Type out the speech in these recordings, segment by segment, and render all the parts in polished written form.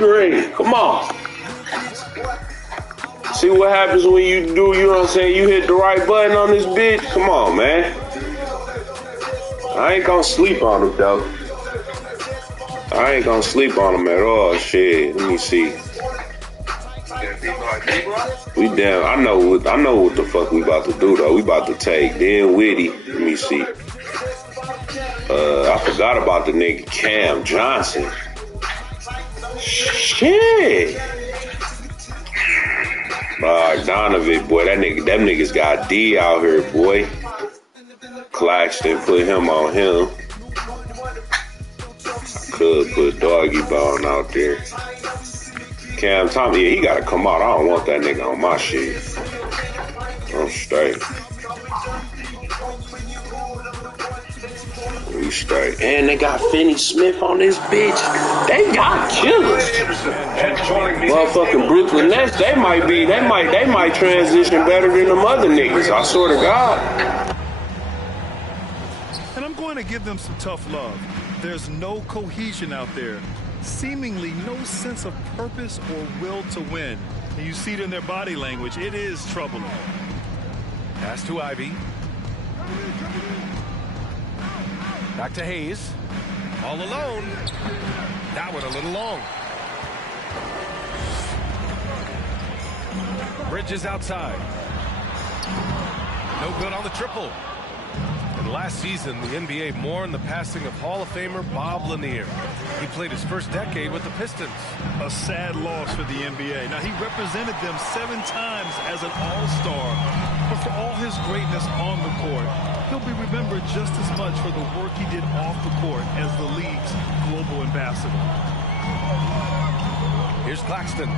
green. Come on. See what happens when you do, you know what I'm saying? You hit the right button on this bitch. Come on, man. I ain't gonna sleep on him, though. I ain't gonna sleep on him at all. Shit. Let me see. We damn. I know what the fuck we about to do, though. We about to take Dan Witty. Let me see. I forgot about the nigga Cam Johnson. Shit. Donovan, boy, them niggas got D out here, boy. Claxton put him on him. Could put Doggy Bone out there. Cam Thomas, yeah, he gotta come out. I don't want that nigga on my shit. I'm straight. We straight. And they got Finney Smith on this bitch. They got killers. Motherfucking Brooklyn Nets, they might transition better than them other niggas. I swear to God. And I'm going to give them some tough love. There's no cohesion out there. Seemingly no sense of purpose or will to win. And you see it in their body language. It is troubling. Pass to Ivy. Back to Hayes. All alone. That one a little long. Bridges outside. No good on the triple. And last season, the NBA mourned the passing of Hall of Famer Bob Lanier. He played his first decade with the Pistons. A sad loss for the NBA. Now, he represented them 7 times as an all-star. But for all his greatness on the court, he'll be remembered just as much for the work he did off the court as the league's global ambassador. Here's Claxton.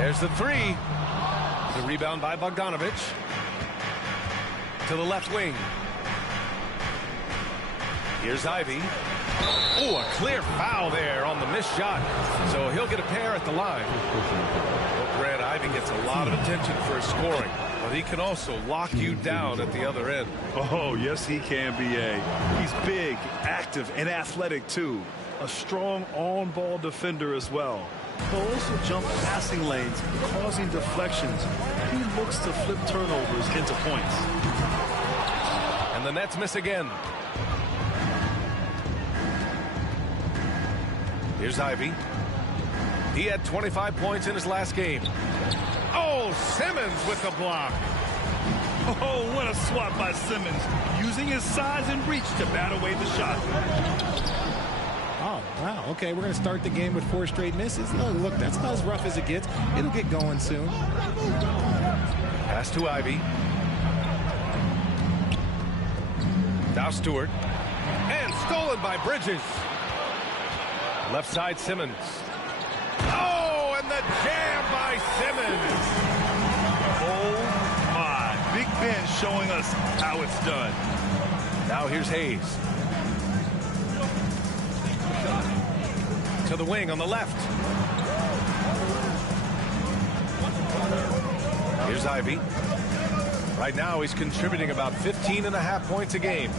There's the three. The rebound by Bogdanovich. To the left wing. Here's Ivy. Oh, a clear foul there on the missed shot. So he'll get a pair at the line. Well, Brad, Ivy gets a lot of attention for his scoring, but he can also lock you down at the other end. Oh, yes, he can, B.A. He's big, active, and athletic, too. A strong on-ball defender as well. He'll also jump passing lanes, causing deflections. He looks to flip turnovers into points. And the Nets miss again. Here's Ivy. He had 25 points in his last game. Oh, Simmons with the block. Oh, what a swat by Simmons, using his size and reach to bat away the shot. Oh, wow. Okay, we're going to start the game with 4 straight misses. Look, that's not as rough as it gets. It'll get going soon. Pass to Ivy. Now Stewart. And stolen by Bridges. Left side, Simmons. Oh, and the jam by Simmons. Oh, my. Big Ben showing us how it's done. Now here's Hayes. To the wing on the left. Here's Ivy. Right now he's contributing about 15.5 points a game.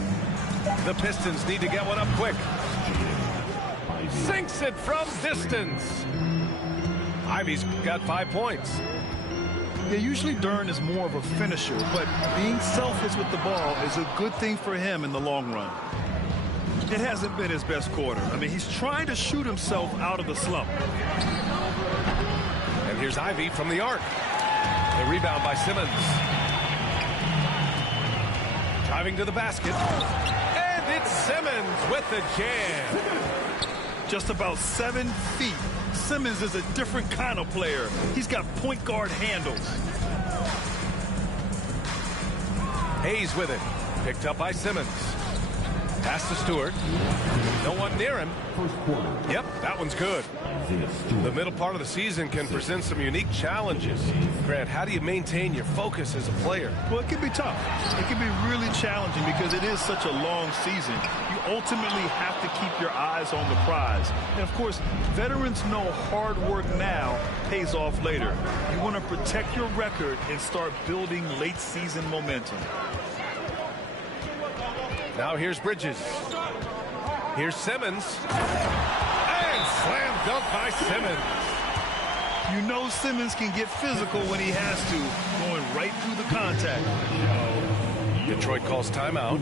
The Pistons need to get one up quick. Sinks it from distance. Ivy's got 5 points. Yeah, usually Dern is more of a finisher, but being selfless with the ball is a good thing for him in the long run. It hasn't been his best quarter. I mean, he's trying to shoot himself out of the slump. And here's Ivy from the arc. The rebound by Simmons. Driving to the basket. And it's Simmons with the jam. Just about 7 feet. Simmons is a different kind of player. He's got point guard handles. Hayes with it. Picked up by Simmons. Pass to Stewart. No one near him. Yep, that one's good. The middle part of the season can present some unique challenges. Grant, how do you maintain your focus as a player? Well, it can be tough. It can be really challenging because it is such a long season. You ultimately have to keep your eyes on the prize. And, of course, veterans know hard work now pays off later. You want to protect your record and start building late-season momentum. Now here's Bridges. Here's Simmons. And Slam dunk by Simmons. You know Simmons can get physical when he has to, going right through the contact. Detroit calls timeout.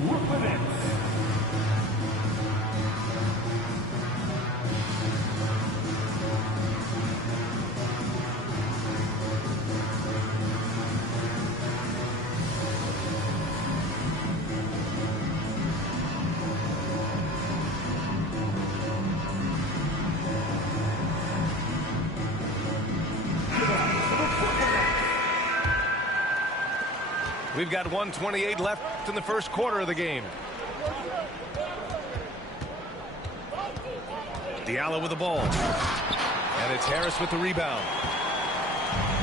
We've got 1:28 left in the first quarter of the game. Diallo with the ball. And it's Harris with the rebound.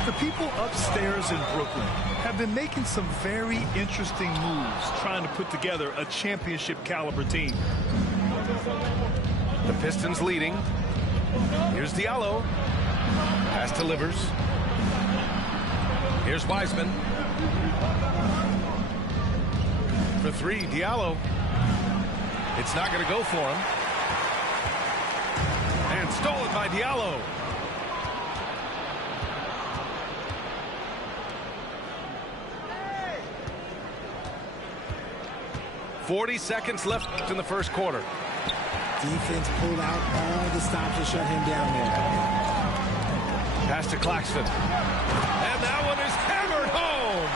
The people upstairs in Brooklyn have been making some very interesting moves trying to put together a championship caliber team. The Pistons leading. Here's Diallo. Pass to Livers. Here's Wiseman. For three, Diallo. It's not going to go for him. And stolen by Diallo. "40 seconds left in the first quarter." Defense pulled out all the stops to shut him down there. Pass to Claxton. And that one is hammered home.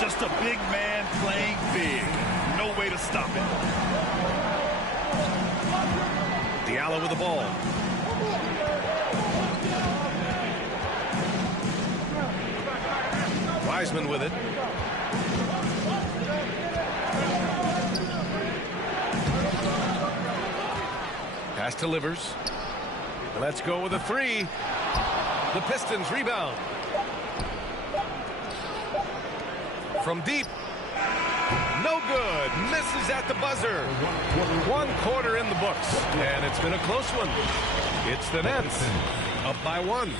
Just a big man playing big. No way to stop it. Diallo with the ball. Wiseman with it. Pass to Livers. Let's go with a three. The Pistons rebound. From deep. No good. Misses at the buzzer. 1 quarter in the books. And it's been a close one. It's the Nets. Up by 1.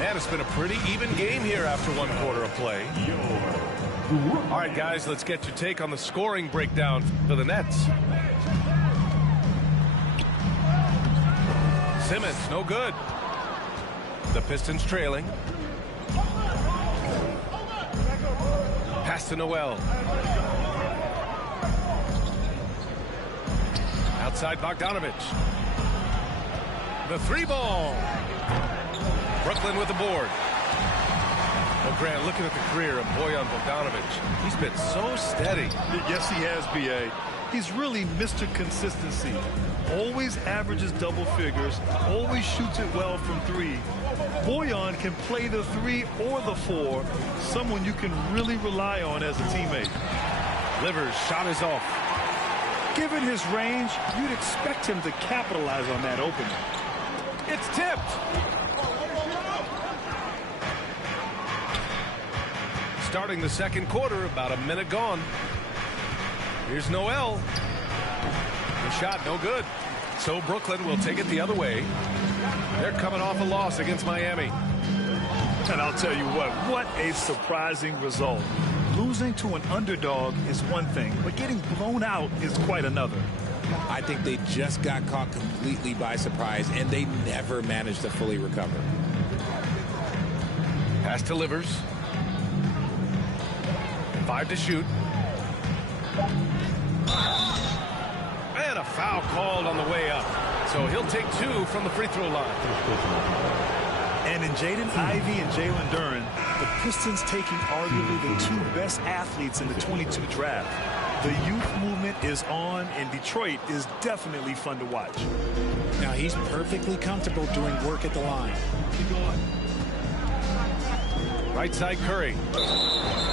And it's been a pretty even game here after 1 quarter of play. All right, guys, let's get your take on the scoring breakdown for the Nets. Simmons, no good. The Pistons trailing. Pass to Noel. Outside Bogdanovich. The three ball. Brooklyn with the board. Well, Grant, looking at the career of Bojan Bogdanovich, he's been so steady. Yes, he has, B.A. He's really Mr. Consistency. Always averages double figures, always shoots it well from three. Bojan can play the 3 or the 4, someone you can really rely on as a teammate. Livers shot is off. Given his range, you'd expect him to capitalize on that opening. It's tipped. Starting the second quarter, about a minute gone. Here's Noel. The shot, no good. So Brooklyn will take it the other way. They're coming off a loss against Miami. And I'll tell you what a surprising result. Losing to an underdog is one thing, but getting blown out is quite another. I think they just got caught completely by surprise, and they never managed to fully recover. Pass to Livers. 5 to shoot. And a foul called on the way up. So he'll take 2 from the free throw line. And in Jaden Ivey and Jalen Duren, the Pistons taking arguably the 2 best athletes in the 22 draft. The youth movement is on, and Detroit is definitely fun to watch. Now he's perfectly comfortable doing work at the line. Right side Curry.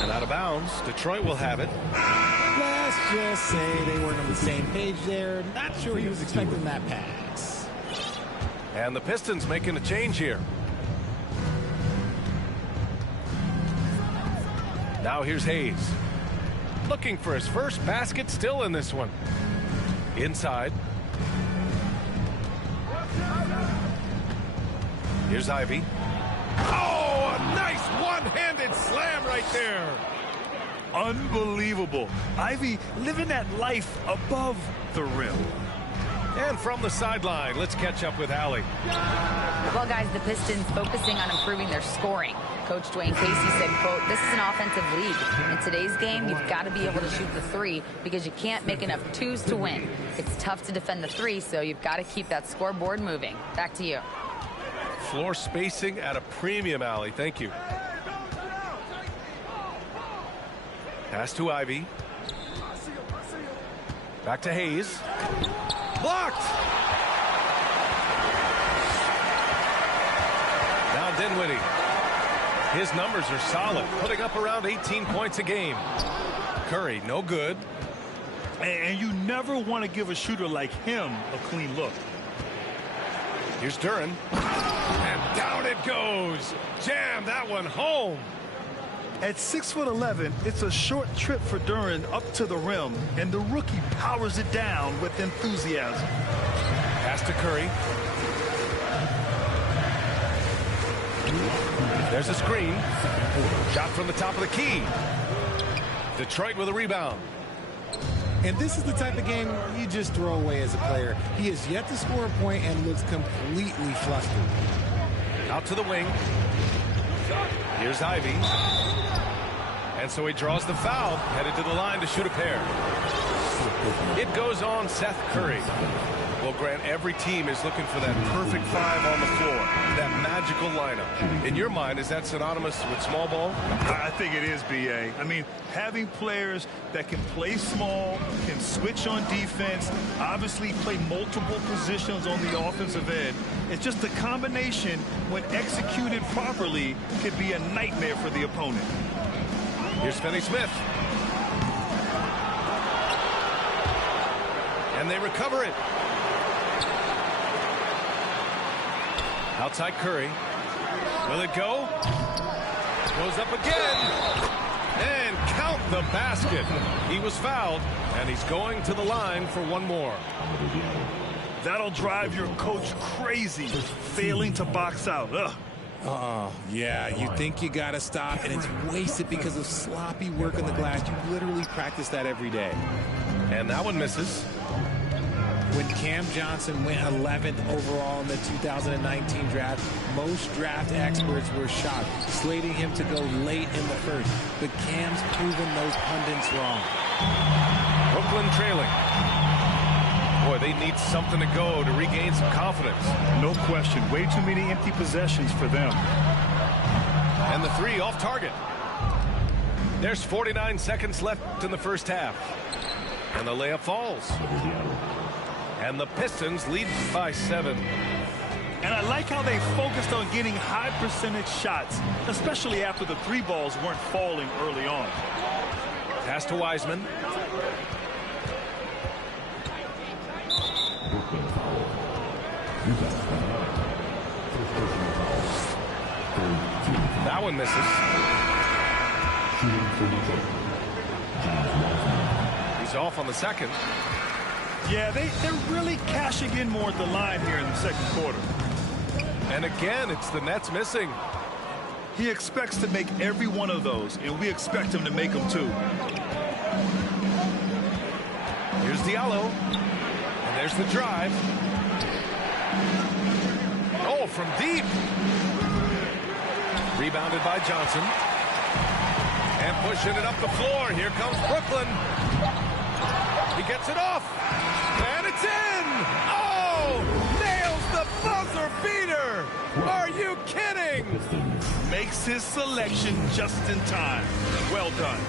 And out of bounds. Detroit will have it. Let's just say they weren't on the same page there. Not sure he was expecting that pass. And the Pistons making a change here. Now here's Hayes. Looking for his first basket still in this one. Inside. Here's Ivy. Oh, a nice one-handed slam right there. Unbelievable. Ivy living that life above the rim. And from the sideline, let's catch up with Allie. Well, guys, the Pistons focusing on improving their scoring. Coach Dwayne Casey said, quote, "This is an offensive league. In today's game, you've got to be able to shoot the three because you can't make enough twos to win. It's tough to defend the three, so you've got to keep that scoreboard moving." Back to you. Floor spacing at a premium, Allie. Thank you. Pass to Ivy. Back to Hayes. Blocked! Now Dinwiddie. His numbers are solid, putting up around 18 points a game. Curry, no good. And you never want to give a shooter like him a clean look. Here's Duren. And down it goes. Jam that one home. At 6'11", it's a short trip for Duren up to the rim, and the rookie powers it down with enthusiasm. Pass to Curry. There's a screen. Shot from the top of the key. Detroit with a rebound. And this is the type of game you just throw away as a player. He has yet to score a point and looks completely flustered. Out to the wing. Here's Ivy. And so he draws the foul, headed to the line to shoot a pair. It goes on Seth Curry. Well, Grant, every team is looking for that perfect five on the floor, that magical lineup. In your mind, is that synonymous with small ball? I think it is, B.A. I mean, having players that can play small, can switch on defense, obviously play multiple positions on the offensive end. It's just a combination, when executed properly, could be a nightmare for the opponent. Here's Finney-Smith. And they recover it. Outside Curry. Will it go? Goes up again. And count the basket. He was fouled, and he's going to the line for one more. That'll drive your coach crazy, failing to box out. Ugh. Yeah, you think you got to stop, and it's wasted because of sloppy work on the glass. You literally practice that every day. And that one misses. When Cam Johnson went 11th overall in the 2019 draft, most draft experts were shocked, slating him to go late in the first. But Cam's proven those pundits wrong. Brooklyn trailing. Boy, they need something to go to regain some confidence. No question. Way too many empty possessions for them. And the three off target. There's 49 seconds left in the first half. And the layup falls. And the Pistons lead by 7. And I like how they focused on getting high percentage shots, especially after the three balls weren't falling early on. Pass to Wiseman. That one misses. He's off on the second. Yeah, they're really cashing in more at the line here in the second quarter. And again, it's the Nets missing. He expects to make every one of those, and we expect him to make them too. Here's Diallo. And there's the drive. Oh, from deep. Rebounded by Johnson. And pushing it up the floor. Here comes Brooklyn. He gets it off. And it's in! Oh! Nails the buzzer beater! Are you kidding? Makes his selection just in time. Well done.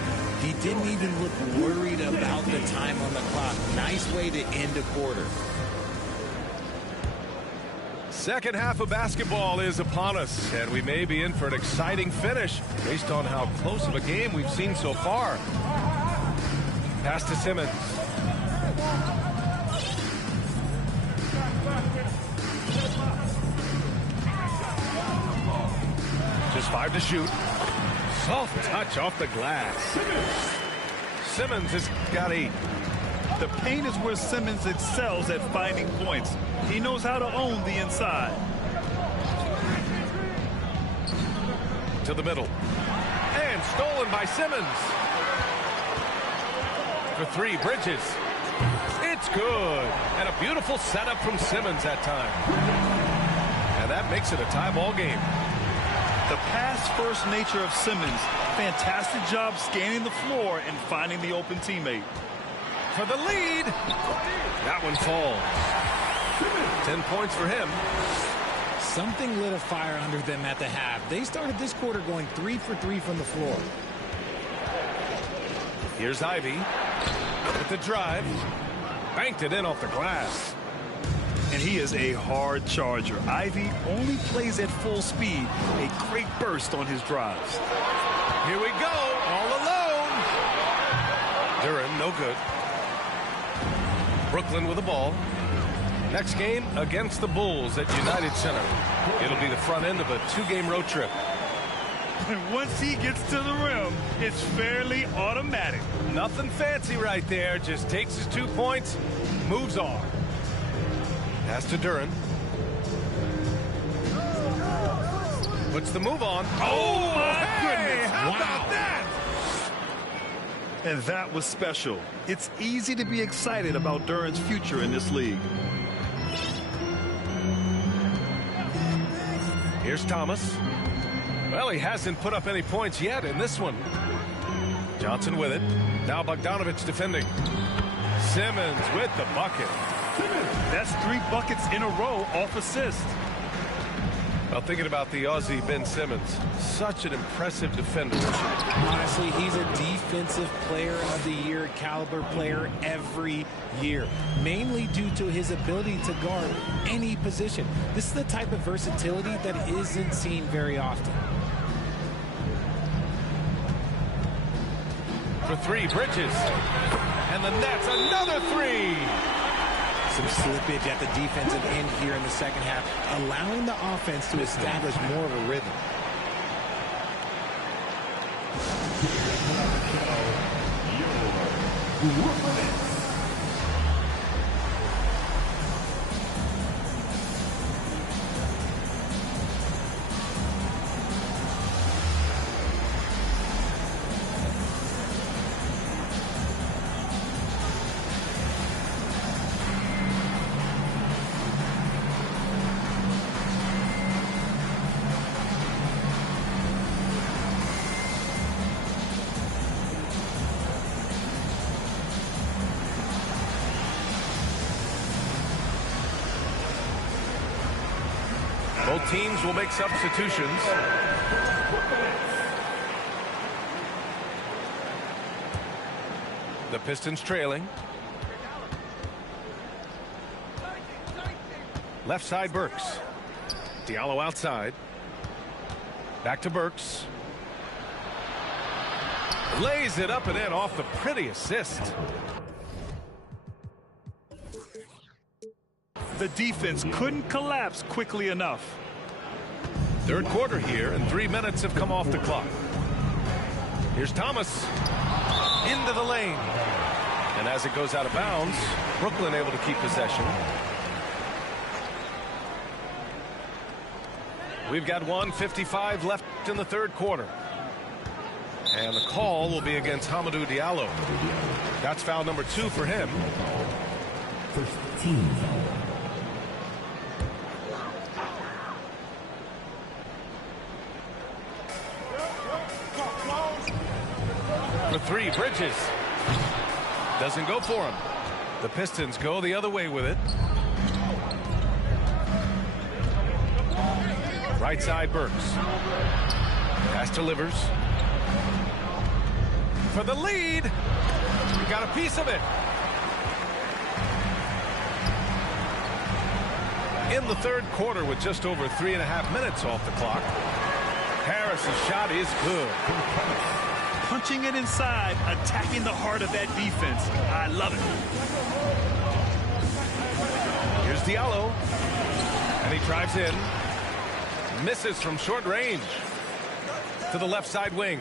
He didn't even look worried about the time on the clock. Nice way to end a quarter. Second half of basketball is upon us, and we may be in for an exciting finish based on how close of a game we've seen so far. Pass to Simmons. Just 5 to shoot. Soft touch off the glass. Simmons has got 8. The paint is where Simmons excels at finding points. He knows how to own the inside. To the middle. And stolen by Simmons. For three, Bridges. It's good. And a beautiful setup from Simmons that time. And that makes it a tie ball game. The pass-first nature of Simmons. Fantastic job scanning the floor and finding the open teammate. For the lead. That one falls. 10 points for him. Something lit a fire under them at the half. They started this quarter going 3 for 3 from the floor. Here's Ivy with the drive. Banked it in off the glass. And he is a hard charger. Ivy only plays at full speed. A great burst on his drives. Here we go, all alone. Duran, no good. Brooklyn with the ball. Next game against the Bulls at United Center. It'll be the front end of a 2-game road trip. And once he gets to the rim, it's fairly automatic. Nothing fancy right there. Just takes his 2 points, moves on. Pass to Duran. Puts the move on. Oh, my goodness. How about that? And that was special. It's easy to be excited about Duran's future in this league. Here's Thomas. Well, he hasn't put up any points yet in this one. Johnson with it. Now Bogdanovich defending. Simmons with the bucket. That's 3 buckets in a row off assist. Well, thinking about the Aussie Ben Simmons, such an impressive defender. Honestly, he's a defensive player of the year caliber player every year, mainly due to his ability to guard any position. This is the type of versatility that isn't seen very often. For three, Bridges. And the Nets, another 3. Some slippage at the defensive end here in the second half, allowing the offense to establish more of a rhythm. Both teams will make substitutions. The Pistons trailing. Left side, Burks. Diallo outside. Back to Burks. Lays it up and in off the pretty assist. The defense couldn't collapse quickly enough. Third quarter here, and 3 minutes have come off the clock. Here's Thomas into the lane. And as it goes out of bounds, Brooklyn able to keep possession. We've got 1:55 left in the third quarter. And the call will be against Hamidou Diallo. That's foul number 2 for him. First team foul. For three, Bridges. Doesn't go for him. The Pistons go the other way with it. Right side, Burks. Pass to Livers. For the lead. We got a piece of it. In the third quarter with just over 3.5 minutes off the clock. Harris's shot is good. Punching it inside, attacking the heart of that defense. I love it. Here's Diallo. And he drives in. Misses from short range. To the left side wing.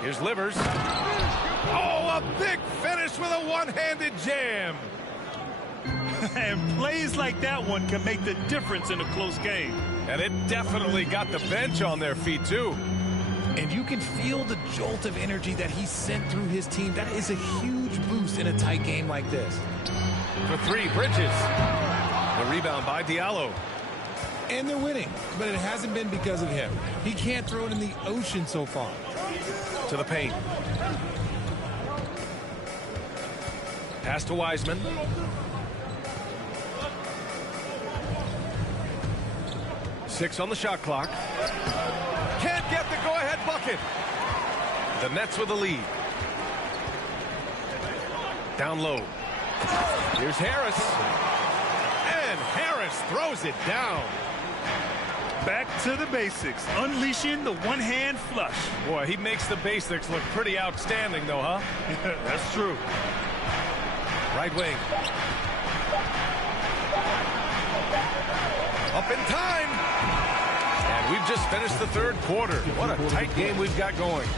Here's Livers. Oh, a big finish with a one-handed jam. And plays like that one can make the difference in a close game. And it definitely got the bench on their feet, too. And you can feel the jolt of energy that he sent through his team. That is a huge boost in a tight game like this. For three, Bridges. The rebound by Diallo. And they're winning, but it hasn't been because of him. He can't throw it in the ocean so far. To the paint. Pass to Wiseman. Six on the shot clock. Can't get the go-ahead bucket. The Nets with the lead. Down low. Here's Harris. And Harris throws it down. Back to the basics, unleashing the one-hand flush. Boy, he makes the basics look pretty outstanding, though, huh? That's true. Right wing. Up in time. And we've just finished the third quarter. What a tight game we've got going.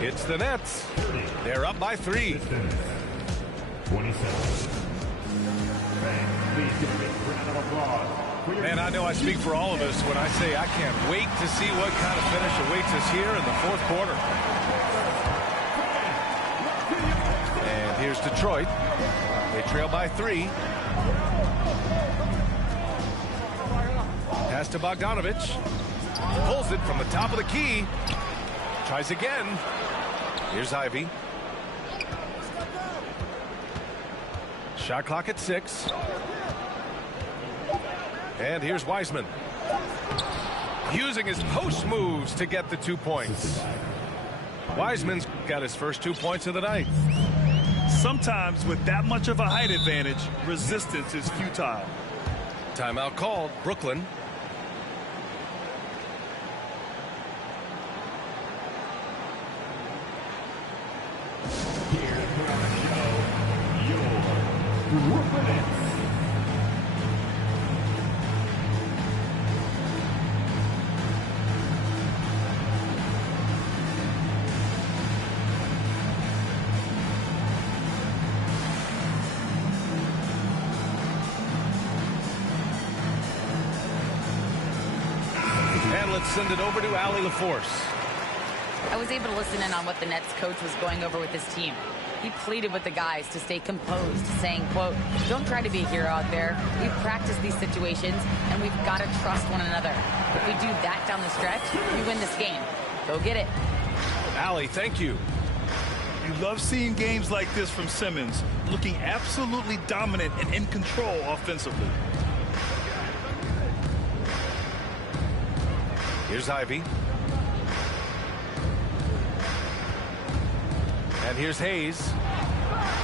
It's the Nets. They're up by 3. 27. Please give a big round of applause. Man, I know I speak for all of us when I say I can't wait to see what kind of finish awaits us here in the fourth quarter. And here's Detroit. They trail by 3. Pass to Bogdanovich. Pulls it from the top of the key. Tries again. Here's Ivy. Shot clock at 6. And here's Wiseman. Using his post moves to get the 2 points. Wiseman's got his first 2 points of the night. Sometimes with that much of a height advantage, resistance is futile. Timeout called. Brooklyn. Here to put on the show, your Brooklyn Nets. And let's send it over to Allie LaForce. I was able to listen in on what the Nets coach was going over with his team. He pleaded with the guys to stay composed, saying, quote, "Don't try to be a hero out there. We've practiced these situations, and we've got to trust one another. If we do that down the stretch, we win this game. Go get it." Allie, thank you. You love seeing games like this from Simmons, looking absolutely dominant and in control offensively. Here's Ivy. And here's Hayes.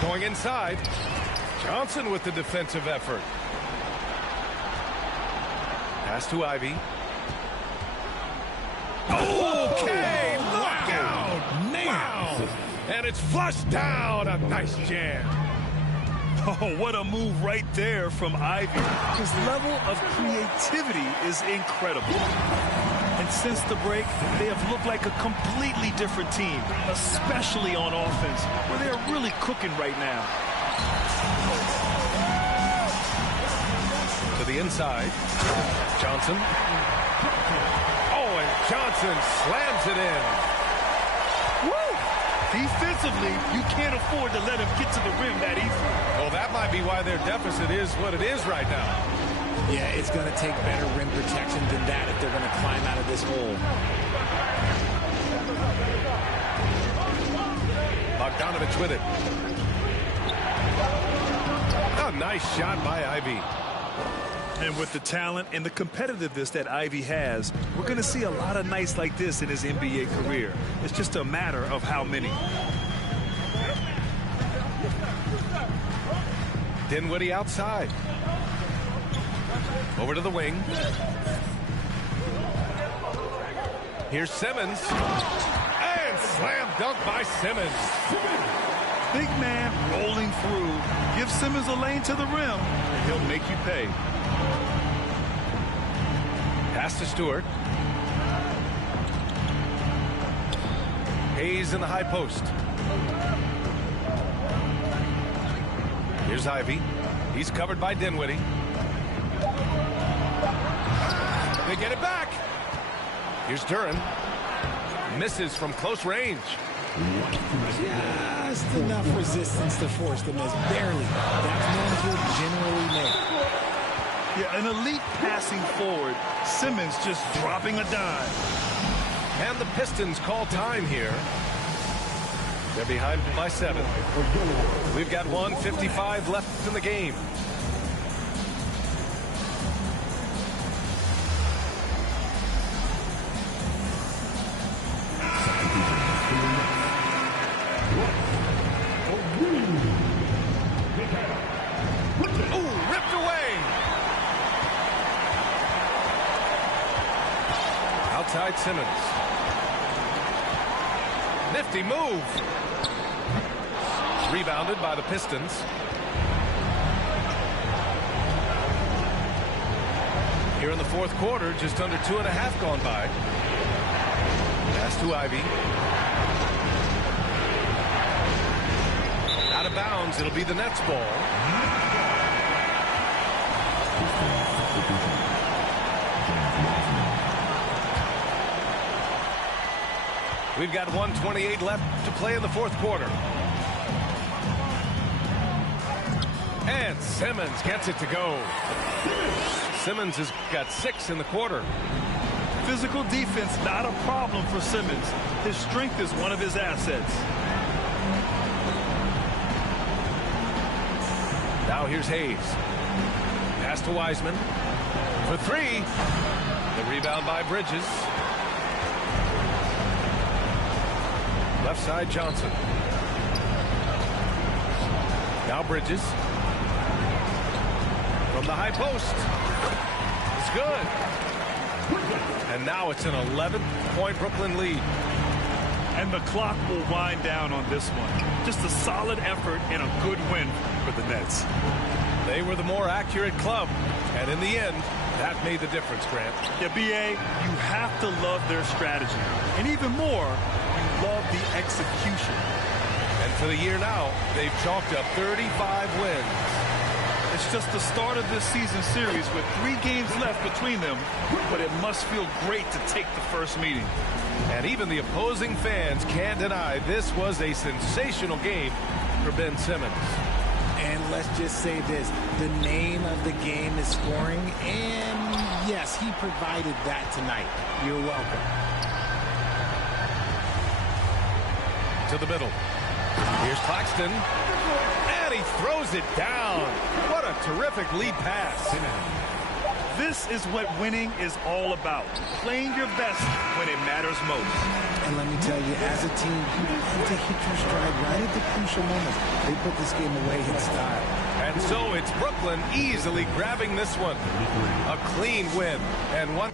Going inside. Johnson with the defensive effort. Pass to Ivy. Okay, knockout. Wow. And it's flushed down. A nice jam. Oh, what a move right there from Ivy. His level of creativity is incredible. And since the break, they have looked like a completely different team, especially on offense, where they're really cooking right now. To the inside. Johnson. Oh, and Johnson slams it in. Woo! Defensively, you can't afford to let him get to the rim that easily. Well, that might be why their deficit is what it is right now. Yeah, it's going to take better rim protection than that if they're going to climb out of this hole. Bogdanovich with it. A nice shot by Ivy. And with the talent and the competitiveness that Ivy has, we're going to see a lot of nights like this in his NBA career. It's just a matter of how many. Dinwiddie outside. Over to the wing. Here's Simmons. And slam dunk by Simmons. Big man rolling through. Give Simmons a lane to the rim, and he'll make you pay. Pass to Stewart. Hayes in the high post. Here's Ivy. He's covered by Dinwiddie. They get it back. Here's Duran. Misses from close range. Just enough resistance to force the miss. Barely. That's ones he'll generally make. Yeah, an elite passing forward. Simmons just dropping a dime. And the Pistons call time here. They're behind by 7. We've got 1:55 left in the game. Outside Simmons. Nifty move. Rebounded by the Pistons. Here in the fourth quarter, just under 2.5 gone by. Pass to Ivy. Out of bounds. It'll be the Nets ball. We've got 1:28 left to play in the fourth quarter. And Simmons gets it to go. Simmons has got 6 in the quarter. Physical defense, not a problem for Simmons. His strength is one of his assets. Now here's Hayes. Pass to Wiseman. For 3. The rebound by Bridges. Left side Johnson. Now Bridges. From the high post. It's good. And now it's an 11-point Brooklyn lead. And the clock will wind down on this one. Just a solid effort and a good win for the Nets. They were the more accurate club. And in the end, that made the difference, Grant. Yeah, B.A., you have to love their strategy. And even more, you love the execution. And for the year now, they've chalked up 35 wins. It's just the start of this season series with 3 games left between them, but it must feel great to take the first meeting. And even the opposing fans can't deny this was a sensational game for Ben Simmons. And let's just say this, the name of the game is scoring, and yes, he provided that tonight. You're welcome. To the middle. Here's Claxton. And he throws it down. What a terrific lead pass. This is what winning is all about. Playing your best when it matters most. And let me tell you, as a team, you have to hit your stride right at the crucial moments. They put this game away in style. And so it's Brooklyn easily grabbing this one. A clean win. And one.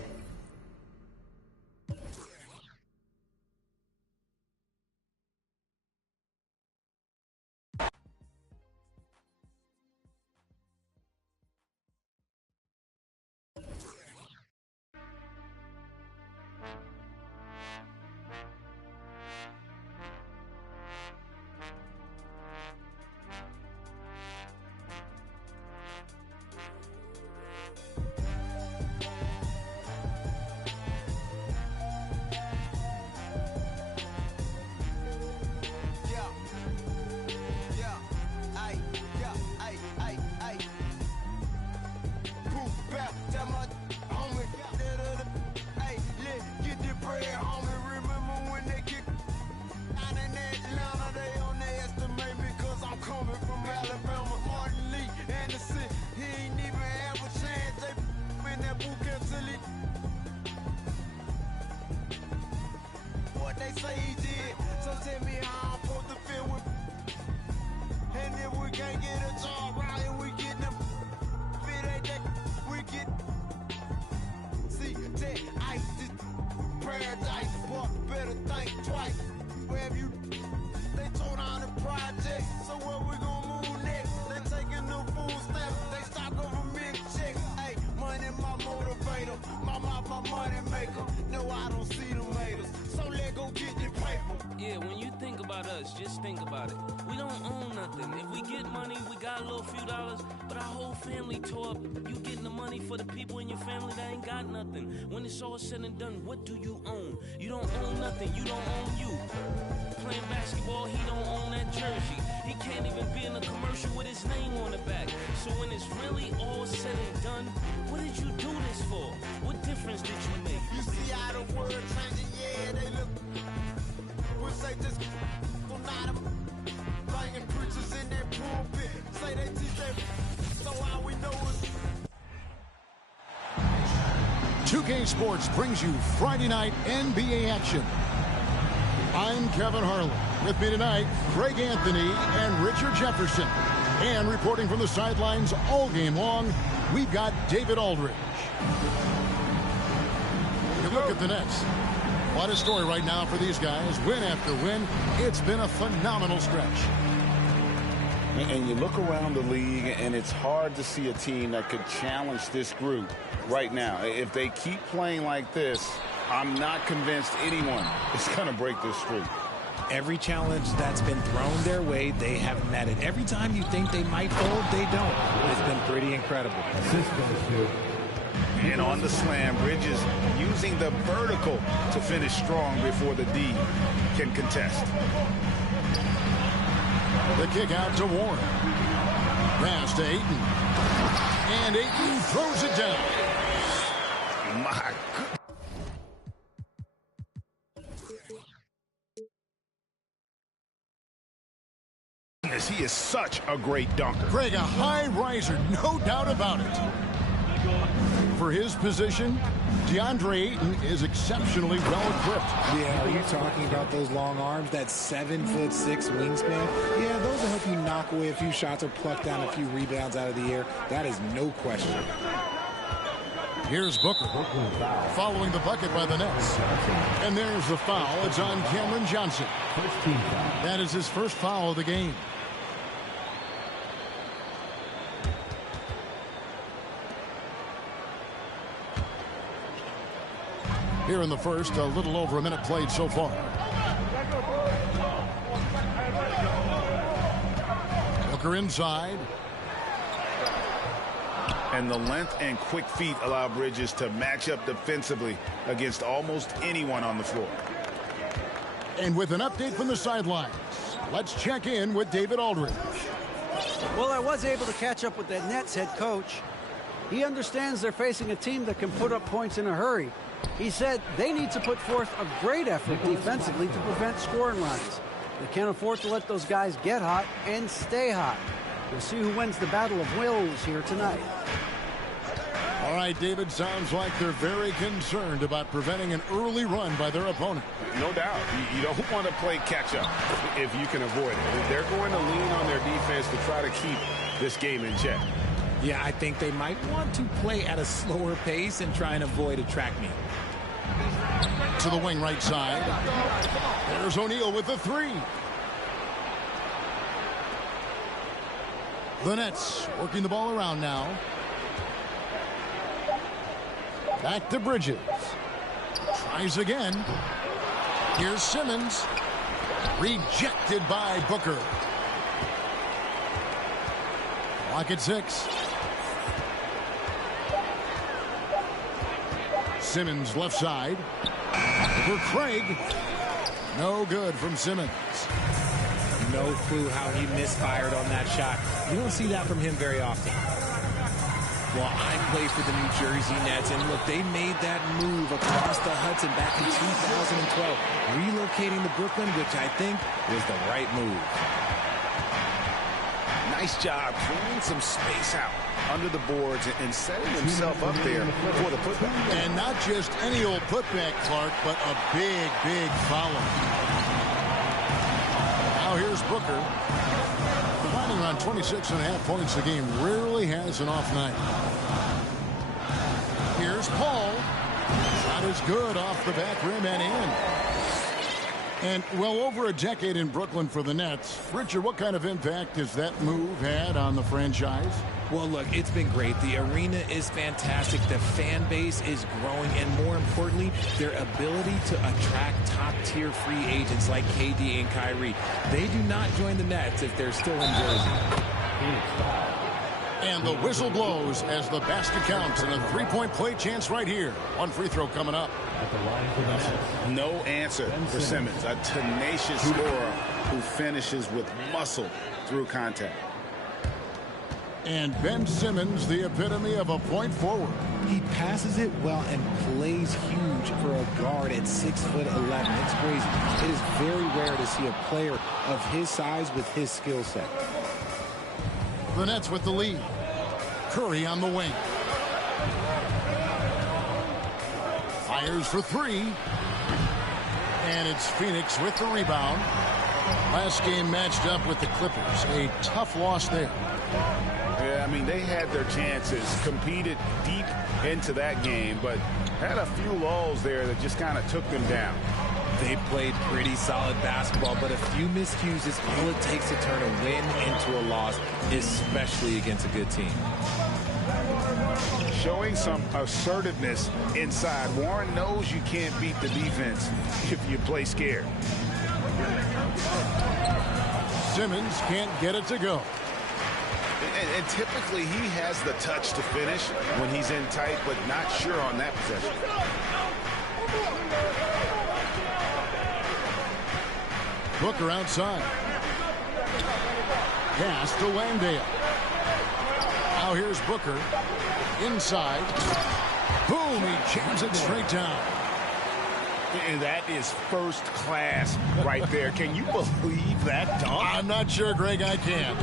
Just think about it. We don't own nothing. If we get money, we got a little few dollars, but our whole family tore up. You getting the money for the people in your family that ain't got nothing. When it's all said and done, what do you own? You don't own nothing, you don't own you. Playing basketball, he don't own that jersey. He can't even be in a commercial with his name on the back. So when it's really all said and done, what did you do this for? What difference did you make? You see how the world changing, yeah, they look. We'll say just not banging preachers in their pulpit. Say they teach their so all we know is 2K Sports brings you Friday night NBA action. I'm Kevin Harlan. With me tonight, Craig Anthony and Richard Jefferson. And reporting from the sidelines all game long, we've got David Aldridge. You look at the Nets. What a story right now for these guys. Win after win. It's been a phenomenal stretch. And you look around the league, and it's hard to see a team that could challenge this group right now. If they keep playing like this, I'm not convinced anyone is going to break this streak. Every challenge that's been thrown their way, they have met it. Every time you think they might fold, they don't. It's been pretty incredible. And on the slam, Bridges using the vertical to finish strong before the D can contest. The kick out to Warren. Pass to Ayton. And Ayton throws it down. My goodness, he is such a great dunker. Craig, a high riser, no doubt about it. For his position, DeAndre Ayton is exceptionally well equipped. Yeah, are you talking about those long arms, that 7'6" wingspan? Yeah, those will help you knock away a few shots or pluck down a few rebounds out of the air. That is no question. Here's Booker following the bucket by the Nets. And there's the foul. It's on Cameron Johnson. That is his first foul of the game. Here in the first, a little over a minute played so far. Booker inside. And the length and quick feet allow Bridges to match up defensively against almost anyone on the floor. And with an update from the sidelines, let's check in with David Aldridge. Well, I was able to catch up with the Nets head coach. He understands they're facing a team that can put up points in a hurry. He said they need to put forth a great effort defensively to prevent scoring runs. They can't afford to let those guys get hot and stay hot. We'll see who wins the battle of wills here tonight. All right, David, sounds like they're very concerned about preventing an early run by their opponent. No doubt. You don't want to play catch-up if you can avoid it. They're going to lean on their defense to try to keep this game in check. Yeah, I think they might want to play at a slower pace and try and avoid a track meet. To the wing right side. There's O'Neal with the three. The Nets working the ball around now. Back to Bridges. Tries again. Here's Simmons. Rejected by Booker. Clock at 6. Simmons left side. For Craig. No good from Simmons. No clue how he misfired on that shot. You don't see that from him very often. Well, I play for the New Jersey Nets, and look, they made that move across the Hudson back in 2012, relocating to Brooklyn, which I think was the right move. Nice job clearing some space out under the boards and setting himself up there for the putback. And not just any old putback, Clark, but a big, big follow. Now here's Booker. Finding around 26.5 points a game. Rarely has an off night. Here's Paul. Shot is good off the back rim and in. And well over a decade in Brooklyn for the Nets. Richard, what kind of impact has that move had on the franchise? Well, look, it's been great. The arena is fantastic. The fan base is growing. And more importantly, their ability to attract top-tier free agents like KD and Kyrie. They do not join the Nets if they're still in Jersey. And the whistle blows as the basket counts, and a three-point play chance right here. One free throw coming up. No answer for Simmons, a tenacious scorer who finishes with muscle through contact. And Ben Simmons, the epitome of a point forward. He passes it well and plays huge for a guard at 6'11". It's crazy. It is very rare to see a player of his size with his skill set. The Nets with the lead. Curry on the wing. Fires for three. And it's Phoenix with the rebound. Last game matched up with the Clippers. A tough loss there. Yeah, I mean, they had their chances, competed deep into that game, but had a few lulls there that just kind of took them down. They played pretty solid basketball, but a few miscues is all it takes to turn a win into a loss, especially against a good team. Showing some assertiveness inside. Warren knows you can't beat the defense if you play scared. Simmons can't get it to go. And typically he has the touch to finish when he's in tight, but not sure on that possession. Booker outside. Pass to Landale. Now here's Booker. Inside. Boom, he jams it straight down. And that is first class right there. Can you believe that dunk? I'm not sure, Greg, I can.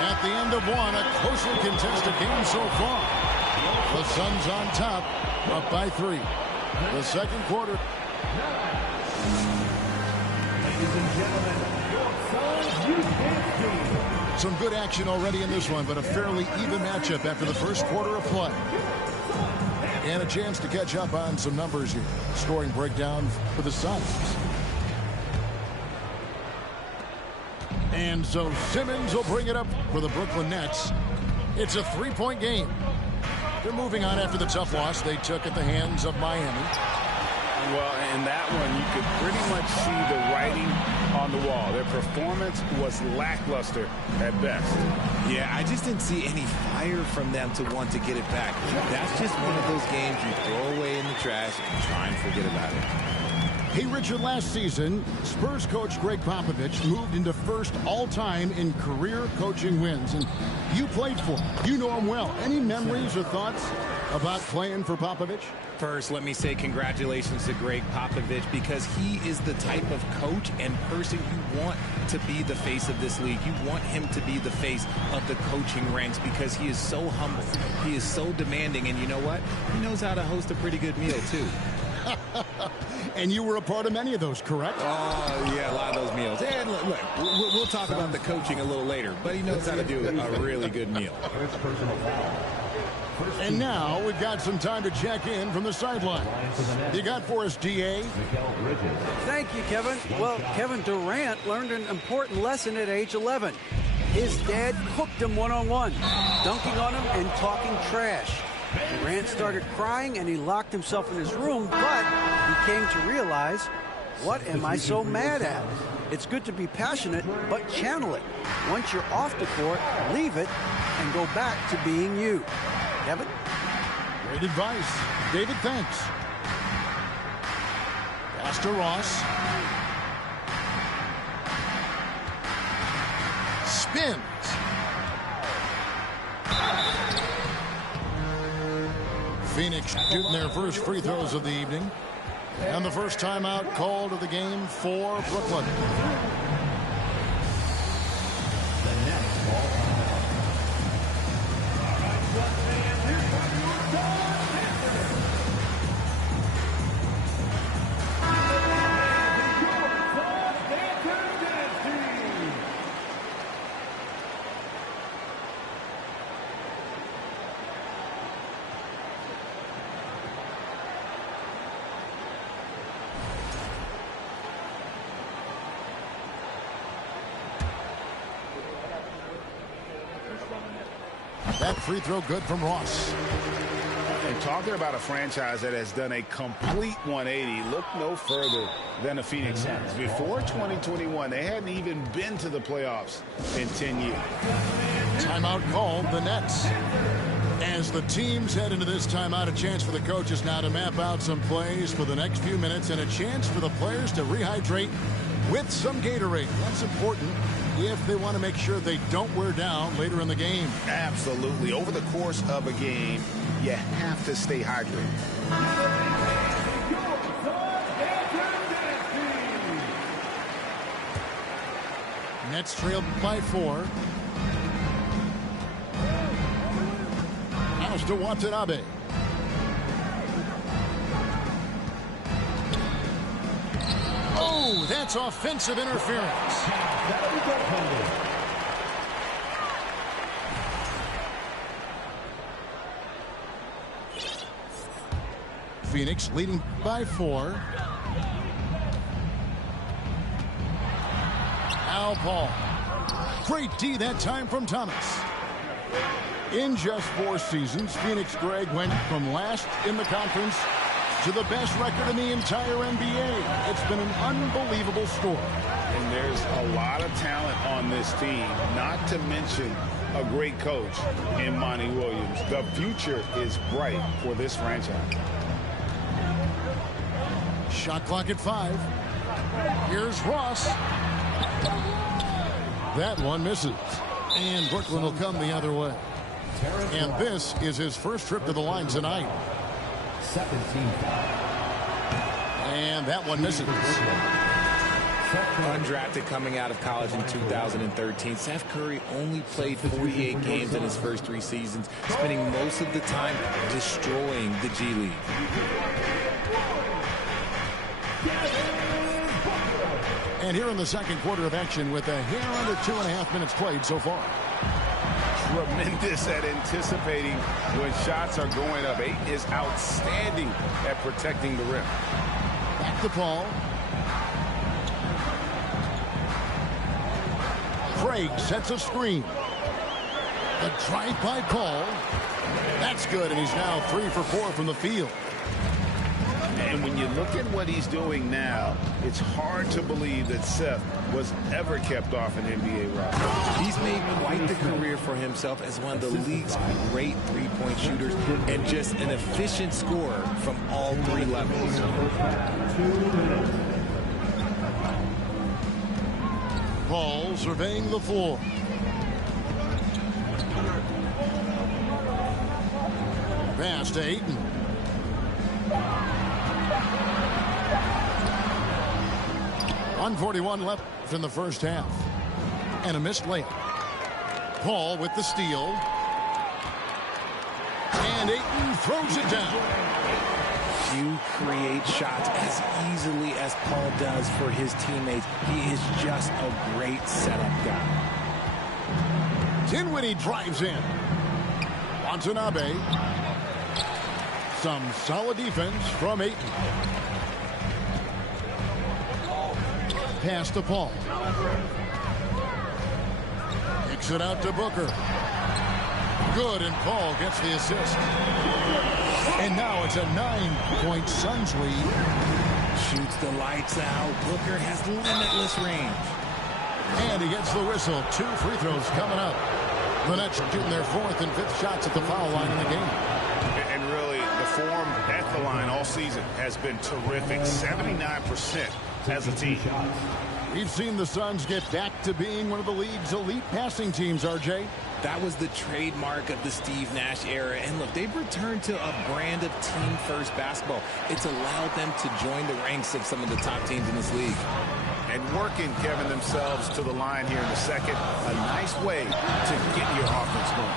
At the end of one, a closely contested game so far. The Suns on top, up by 3. The second quarter. Ladies and gentlemen, your Suns U-Dance team. Some good action already in this one, but a fairly even matchup after the first quarter of play. And a chance to catch up on some numbers here. Scoring breakdown for the Suns. And so Simmons will bring it up for the Brooklyn Nets. It's a 3-point game. They're moving on after the tough loss they took at the hands of Miami. Well, in that one, you could pretty much see the writing on the wall. Their performance was lackluster at best. Yeah, I just didn't see any fire from them to want to get it back. That's just one of those games you throw away in the trash and try and forget about it. Hey, Richard, last season, Spurs coach Greg Popovich moved into first all-time in career coaching wins. And you played for him. You know him well. Any memories or thoughts about playing for Popovich? First, let me say congratulations to Greg Popovich, because he is the type of coach and person you want to be the face of this league. You want him to be the face of the coaching ranks because he is so humble. He is so demanding. And you know what? He knows how to host a pretty good meal, too. And you were a part of many of those, correct? Oh, yeah, a lot of those meals. And look, we'll talk about the coaching a little later, but he knows how to do a really good meal. And now we've got some time to check in from the sideline. You got for us, D.A.? Thank you, Kevin. Well, Kevin Durant learned an important lesson at age 11. His dad cooked him one-on-one, dunking on him and talking trash. Durant started crying and he locked himself in his room, but he came to realize, what am I so mad at? It's good to be passionate, but channel it. Once you're off the court, leave it and go back to being you. Kevin? Great advice. David, thanks. Pass to Ross. Spins. Phoenix shooting their first free throws of the evening. And the first timeout called of the game for Brooklyn. That free throw good from Ross. And talking about a franchise that has done a complete 180. Look no further than the Phoenix Suns. Before 2021, they hadn't even been to the playoffs in 10 years. Timeout called, the Nets. As the teams head into this timeout, a chance for the coaches now to map out some plays for the next few minutes and a chance for the players to rehydrate with some Gatorade. That's important if they want to make sure they don't wear down later in the game. Absolutely. Over the course of a game, you have to stay hydrated. Nets trailed by 4. Pass to Watanabe. Oh, that's offensive interference. Phoenix leading by 4. Al Paul. Great D that time from Thomas. In just 4 seasons, Phoenix, Greg, went from last in the conference to the best record in the entire NBA. It's been an unbelievable story. And there's a lot of talent on this team, not to mention a great coach in Monty Williams. The future is bright for this franchise. Shot clock at 5. Here's Ross. That one misses. And Brooklyn will come the other way. And this is his first trip to the line tonight. 17. And that one misses. Undrafted coming out of college in 2013. Steph Curry only played 48 games in his first 3 seasons, spending most of the time destroying the G League. And here in the second quarter of action with a hair under 2.5 minutes played so far. Tremendous at anticipating when shots are going up. Ayton is outstanding at protecting the rim. Back to Paul. Craig sets a screen. The drive by Paul. That's good, and he's now 3 for 4 from the field. And when you look at what he's doing now, it's hard to believe that Seth was ever kept off an NBA roster. He's made quite the career for himself as one of the league's great three-point shooters and just an efficient scorer from all 3 levels. Paul surveying the floor. Pass to Ayton. .141 left in the first half. And a missed layup. Paul with the steal. And Ayton throws it down. Few create shots as easily as Paul does for his teammates. He is just a great setup guy. Dinwiddie drives in. Watanabe. Some solid defense from Ayton. Pass to Paul. Kicks it out to Booker. Good, and Paul gets the assist. And now it's a 9-point Suns lead. Shoots the lights out. Booker has limitless range. And he gets the whistle. 2 free throws coming up. The Nets shooting their 4th and 5th shots at the foul line in the game. And really, the form at the line all season has been terrific. 79% as a team. We've seen the Suns get back to being one of the league's elite passing teams, RJ. That was the trademark of the Steve Nash era. And look, they've returned to a brand of team-first basketball. It's allowed them to join the ranks of some of the top teams in this league. And working, Kevin, themselves to the line here in the second. A nice way to get your offense going.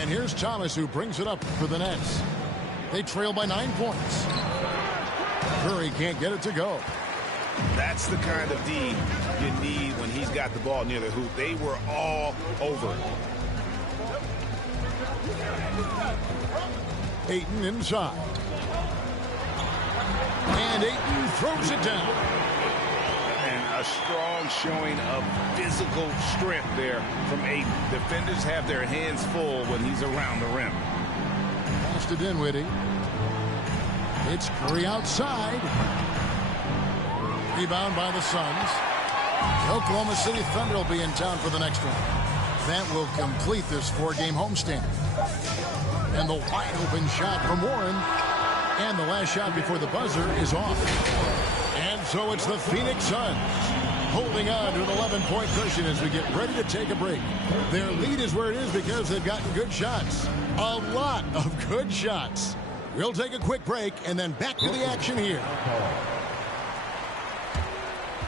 And here's Thomas, who brings it up for the Nets. They trail by 9 points. Curry can't get it to go. That's the kind of D you need when he's got the ball near the hoop. They were all over it. Ayton inside. And Ayton throws it down. And a a strong showing of physical strength there from Ayton. Defenders have their hands full when he's around the rim. Pass to Dinwiddie. It's Curry outside. Rebound by the Suns. The Oklahoma City Thunder will be in town for the next one. That will complete this 4-game homestand. And the wide open shot from Warren. And the last shot before the buzzer is off. And so it's the Phoenix Suns holding on to an 11-point cushion as we get ready to take a break. Their lead is where it is because they've gotten good shots. A lot of good shots. We'll take a quick break and then back to the action here.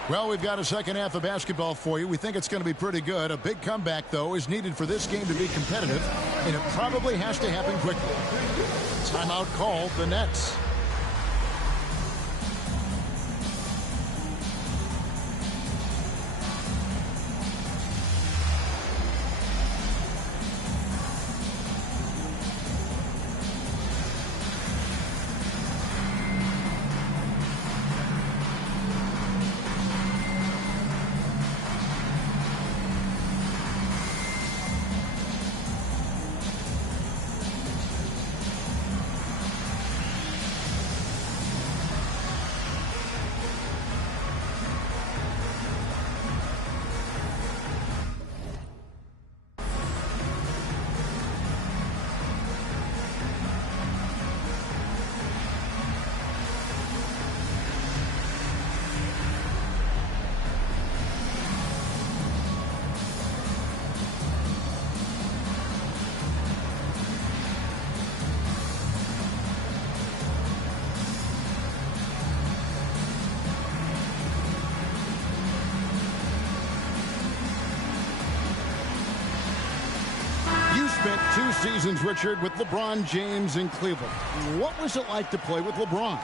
Well, we've got a second half of basketball for you. We think it's going to be pretty good. A big comeback, though, is needed for this game to be competitive, and it probably has to happen quickly. Timeout called, the Nets. Spent 2 seasons, Richard, with LeBron James in Cleveland. What was it like to play with LeBron?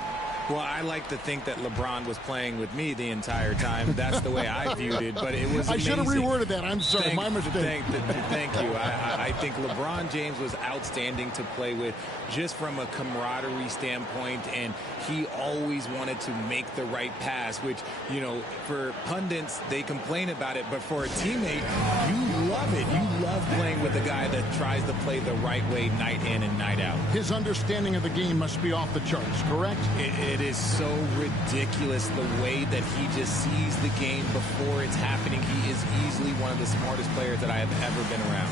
Well, I like to think that LeBron was playing with me the entire time. That's the way I viewed it, but it was amazing. I should have reworded that. I'm sorry, my mistake. Thank you. I think LeBron James was outstanding to play with just from a camaraderie standpoint, and he always wanted to make the right pass, which, you know, for pundits, they complain about it, but for a teammate, you love it. You love playing with a guy that tries to play the right way night in and night out. His understanding of the game must be off the charts, correct? It is so ridiculous the way that he just sees the game before it's happening. He is easily one of the smartest players that I have ever been around.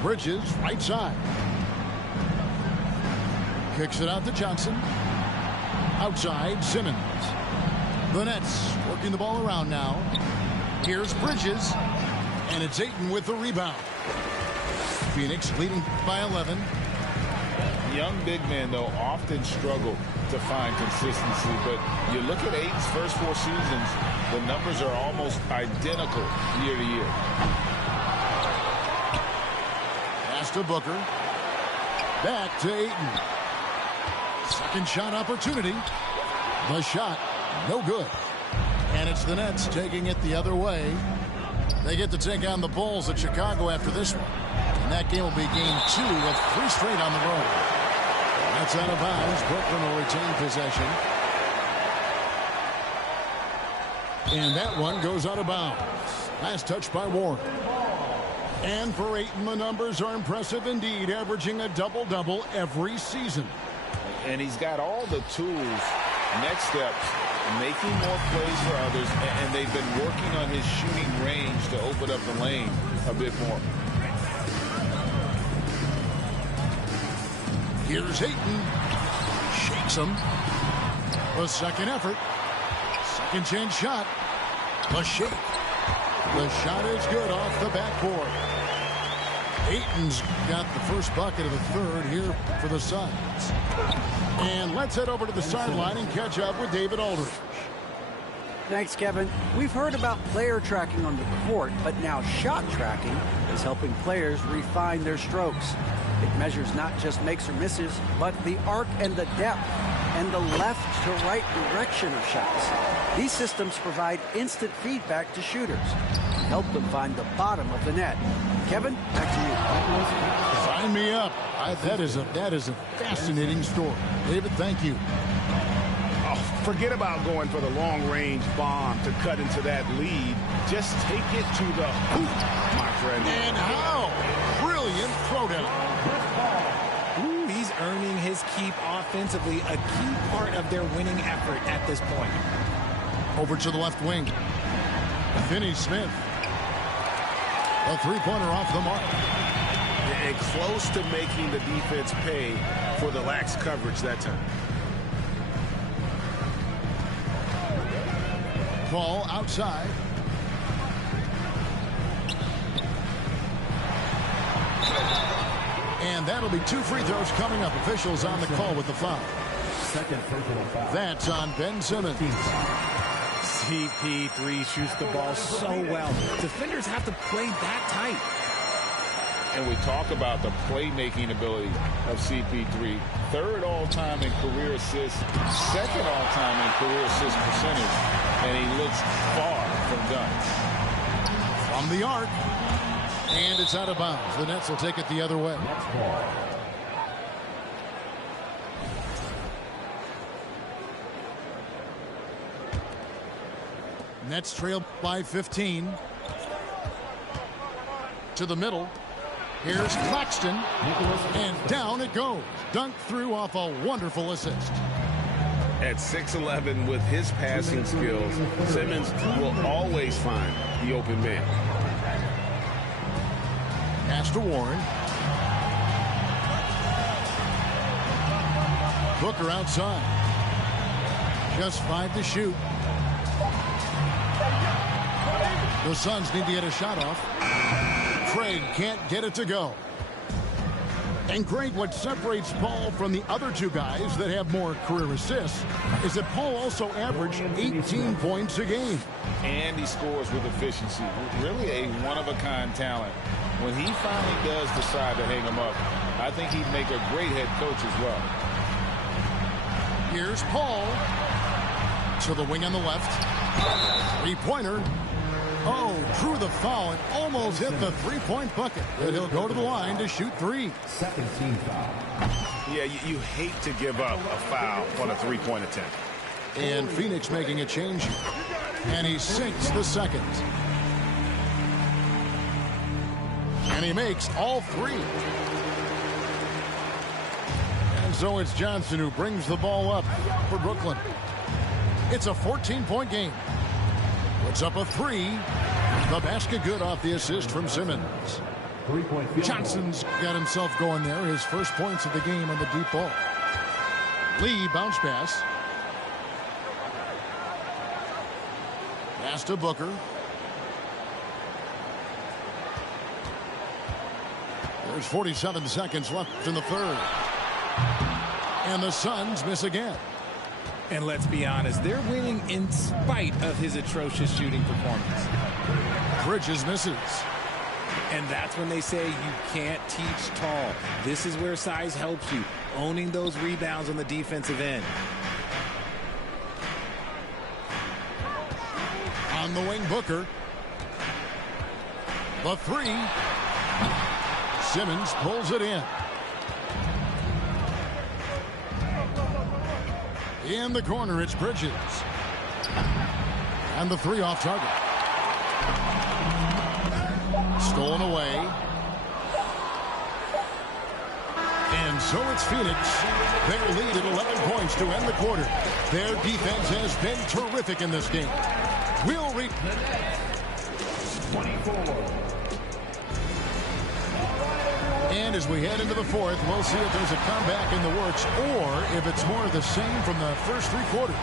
Bridges, right side. Kicks it out to Johnson. Outside, Simmons. The Nets working the ball around now. Here's Bridges. And it's Ayton with the rebound. Phoenix leading by 11. Young big men, though, often struggle to find consistency. But you look at Ayton's first 4 seasons, the numbers are almost identical year to year. Pass to Booker. Back to Ayton. Second shot opportunity. The shot, no good. And it's the Nets taking it the other way. They get to take on the Bulls at Chicago after this one. And that game will be game 2 with 3 straight on the road. That's out of bounds. Brooklyn will retain possession. And that one goes out of bounds. Last touch by Warren. And for Ayton, the numbers are impressive indeed, averaging a double-double every season. And he's got all the tools, next steps, making more plays for others, and they've been working on his shooting range to open up the lane a bit more. Here's Ayton. Shakes him. The second effort. Second chance shot. The shake. The shot is good off the backboard. Ayton's got the first bucket of the third here for the Suns. And let's head over to the sideline and catch up with David Aldridge. Thanks, Kevin. We've heard about player tracking on the court, but now shot tracking is helping players refine their strokes. It measures not just makes or misses, but the arc and the depth and the left to right direction of shots. These systems provide instant feedback to shooters and help them find the bottom of the net. Kevin, back to you. Sign me up. That is a fascinating story. David, thank you. Oh, forget about going for the long-range bomb to cut into that lead. Just take it to the hoop, my friend. And how? Brilliant throwdown. Ooh, he's earning his keep offensively, a key part of their winning effort at this point. Over to the left wing. Finney-Smith. A three-pointer off the mark. And close to making the defense pay for the lax coverage that time. Ball outside. And that'll be 2 free throws coming up. Officials on the call with the foul. Second personal foul. That's on Ben Simmons. CP3 shoots the ball so well. Defenders have to play that tight. And we talk about the playmaking ability of CP3. Third all-time in career assists, second all-time in career assist percentage, and he looks far from done. From the arc, and it's out of bounds. The Nets will take it the other way. Nets trail by 15. To the middle. Here's Claxton, and down it goes. Dunked through off a wonderful assist. At 6'11" with his passing skills, Simmons will always find the open man. Pass to Warren. Booker outside. Just 5 to shoot. The Suns need to get a shot off. Craig can't get it to go. And Craig, what separates Paul from the other two guys that have more career assists is that Paul also averaged 18 points a game. And he scores with efficiency. Really a one-of-a-kind talent. When he finally does decide to hang him up, I think he'd make a great head coach as well. Here's Paul. To the wing on the left. Three-pointer. Oh, drew the foul and almost hit the three-point bucket. But he'll go to the line to shoot 3. Second team foul. Yeah, you hate to give up a foul on a three-point attempt. And Phoenix making a change. And he sinks the second. And he makes all 3. And so it's Johnson who brings the ball up for Brooklyn. It's a 14-point game. Puts up a 3. The basket good off the assist from Simmons. Johnson's got himself going there. His first points of the game on the deep ball. Lee bounce pass. Pass to Booker. There's 47 seconds left in the third. And the Suns miss again. And let's be honest, they're winning in spite of his atrocious shooting performance. Bridges misses. And that's when they say you can't teach tall. This is where size helps you, owning those rebounds on the defensive end. On the wing, Booker. The 3. Simmons pulls it in. In the corner, it's Bridges. And the 3 off target. Stolen away. And so it's Phoenix. Their lead at 11 points to end the quarter. Their defense has been terrific in this game. We'll read. 24. And as we head into the fourth, we'll see if there's a comeback in the works or if it's more of the same from the first 3 quarters.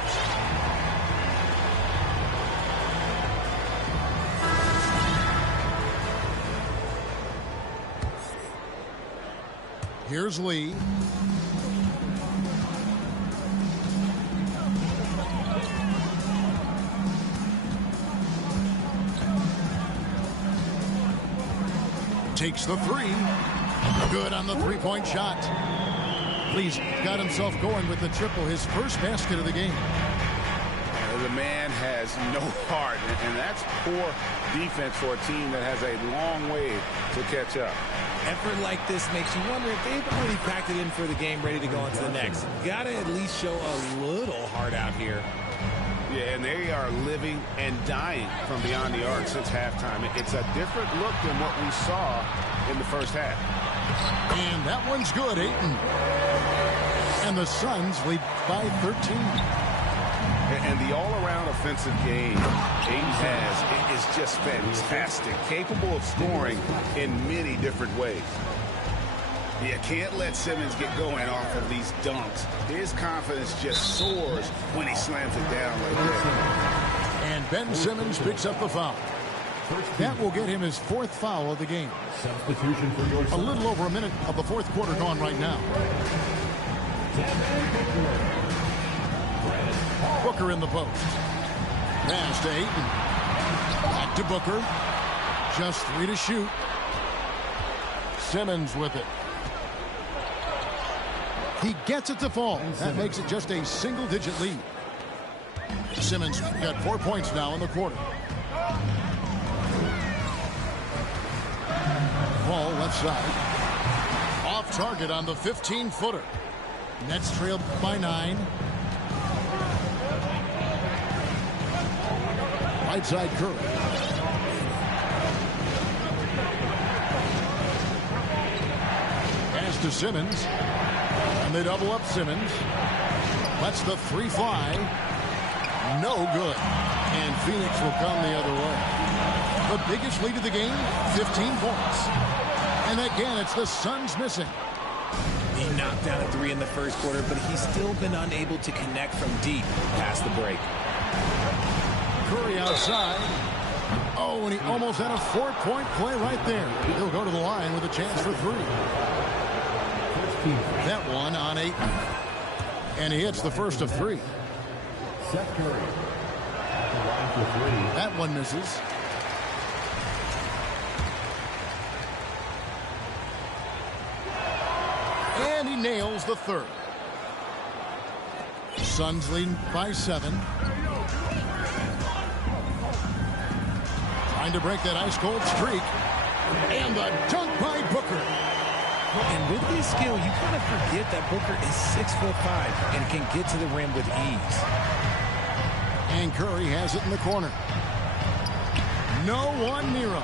Here's Lee. Takes the 3. Good on the three-point shot. He's got himself going with the triple, his first basket of the game. The man has no heart, and that's poor defense for a team that has a long way to catch up. Effort like this makes you wonder if they've already packed it in for the game, ready to go on to the next. Got to at least show a little heart out here. Yeah, and they are living and dying from beyond the arc since halftime. It's a different look than what we saw in the first half. And that one's good, Ayton. And the Suns lead by 13. And the all-around offensive game Ayton has is just fantastic, capable of scoring in many different ways. You can't let Simmons get going off of these dunks. His confidence just soars when he slams it down like that. And Ben Simmons picks up the foul. That will get him his fourth foul of the game. Substitution for your a little over a minute of the fourth quarter gone right now. Booker in the post. Pass to Ayton. Back to Booker. Just 3 to shoot. Simmons with it. He gets it to fall. That makes it just a single-digit lead. Simmons got 4 points now in the quarter. Ball left side. Off target on the 15-footer. Nets trailed by 9. Right side Curry. Pass to Simmons. And they double up Simmons. Lets the 3 fly. No good. And Phoenix will come the other way. The biggest lead of the game, 15 points. And again, it's the Suns missing. He knocked down a 3 in the first quarter, but he's still been unable to connect from deep past the break. Curry outside. Oh, and he almost had a 4-point play right there. He'll go to the line with a chance for 3. That one on 8. And he hits the first of 3. Seth Curry at the line for 3. That one misses. And he nails the third. Suns lead by 7. Trying to break that ice-cold streak. And the dunk by Booker. And with his skill, you kind of forget that Booker is 6'5" and can get to the rim with ease. And Curry has it in the corner. No one near him.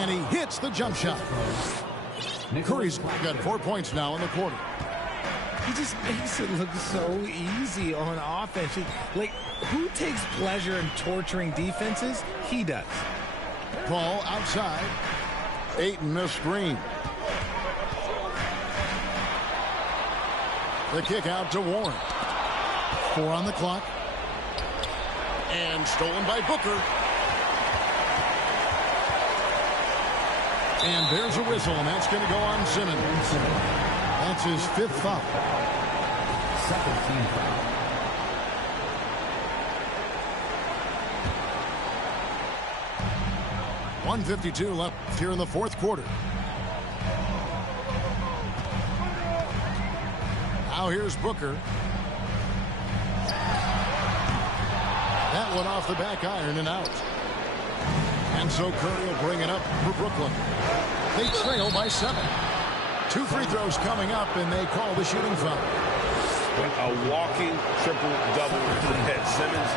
And he hits the jump shot. Curry's got 4 points now in the quarter. He just makes it look so easy on offense. Like, who takes pleasure in torturing defenses? He does. Ball outside. Ayton the screen. The kick out to Warren. 4 on the clock. And stolen by Booker. And there's a whistle, and that's going to go on Simmons. That's his 5th foul. Second team foul. .152 left here in the fourth quarter. Now here's Booker. That one off the back iron and out. And so Curry will bring it up for Brooklyn. They trail by 7. 2 free throws coming up, and they call the shooting foul. A walking triple-double that Simmons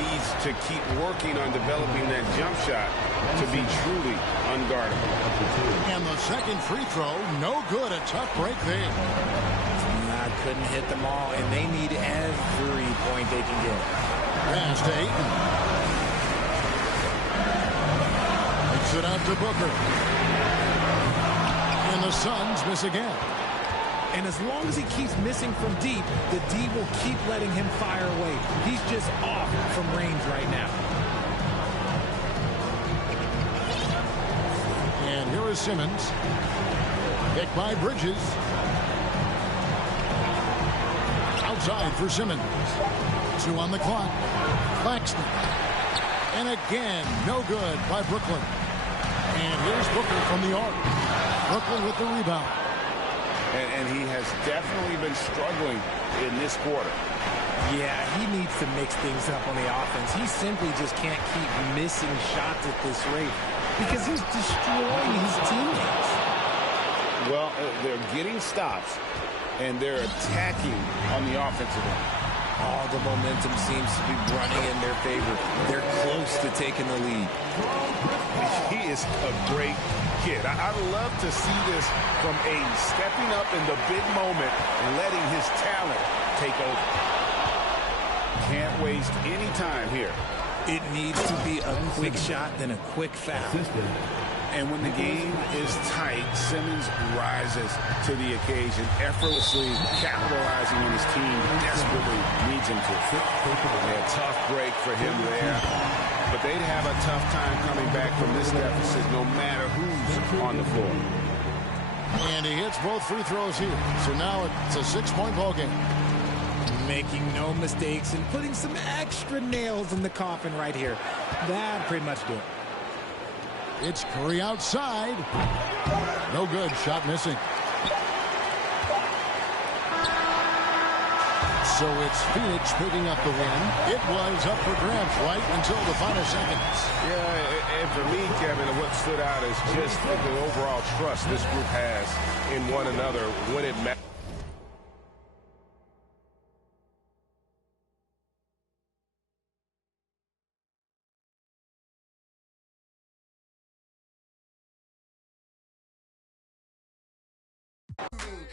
needs to keep working on developing that jump shot to be truly unguardable. And the second free throw, no good. A tough break there. Couldn't hit them all, and they need every point they can get. Pass to Ayton. Takes it out to Booker. And the Suns miss again. And as long as he keeps missing from deep, the D will keep letting him fire away. He's just off from range right now. And here is Simmons. Picked by Bridges. Outside for Simmons. 2 on the clock. Claxton. And again, no good by Brooklyn. And here's Booker from the arc. Brooklyn with the rebound. And he has definitely been struggling in this quarter. Yeah, he needs to mix things up on the offense. He simply just can't keep missing shots at this rate because he's destroying his teammates. Well, they're getting stops, and they're attacking on the offensive end. All the momentum seems to be running in their favor. They're close to taking the lead. He is a great kid. I love to see this from Aiden, stepping up in the big moment, letting his talent take over. Can't waste any time here. It needs to be a quick shot, then a quick foul. And when the game is tight, Simmons rises to the occasion, effortlessly capitalizing when his team desperately needs him to. A tough break for him there. But they'd have a tough time coming back from this deficit no matter who's on the floor. And he hits both free throws here. So now it's a 6-point ball game. Making no mistakes and putting some extra nails in the coffin right here. That pretty much do it. It's Curry outside. No good. Shot missing. So it's Phoenix picking up the win. It was up for grabs right until the final seconds. Yeah, and for me, Kevin, what stood out is just the overall trust this group has in one another when it matters.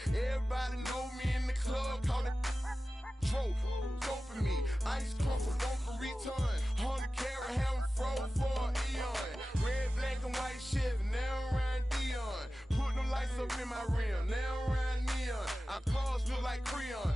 Everybody know me in the club, call it for me. Ice crumble, don't return. 100 carat, haven't froze for an eon. Red, black, and white Chevy, now around Dion. Put them lights up in my rim, now around neon. Our cars look like Creon.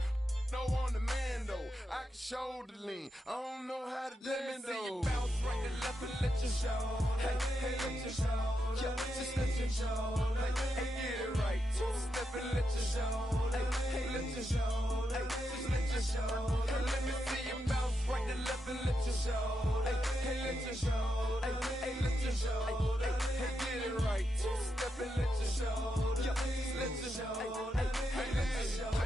No on the man though, I can shoulder lean. I don't know how to let me see you bounce right and left and let you show. Hey, let you show. Yeah, just let you show. Hey, get it right. Step and let you show. Hey, let you show. Hey, just let you show. Hey, let me see you bounce right and left and let you show. Hey, let you show. Hey, let you show. Hey, get it right. Step and let you show. Yeah, just let you show. Hey, let you show.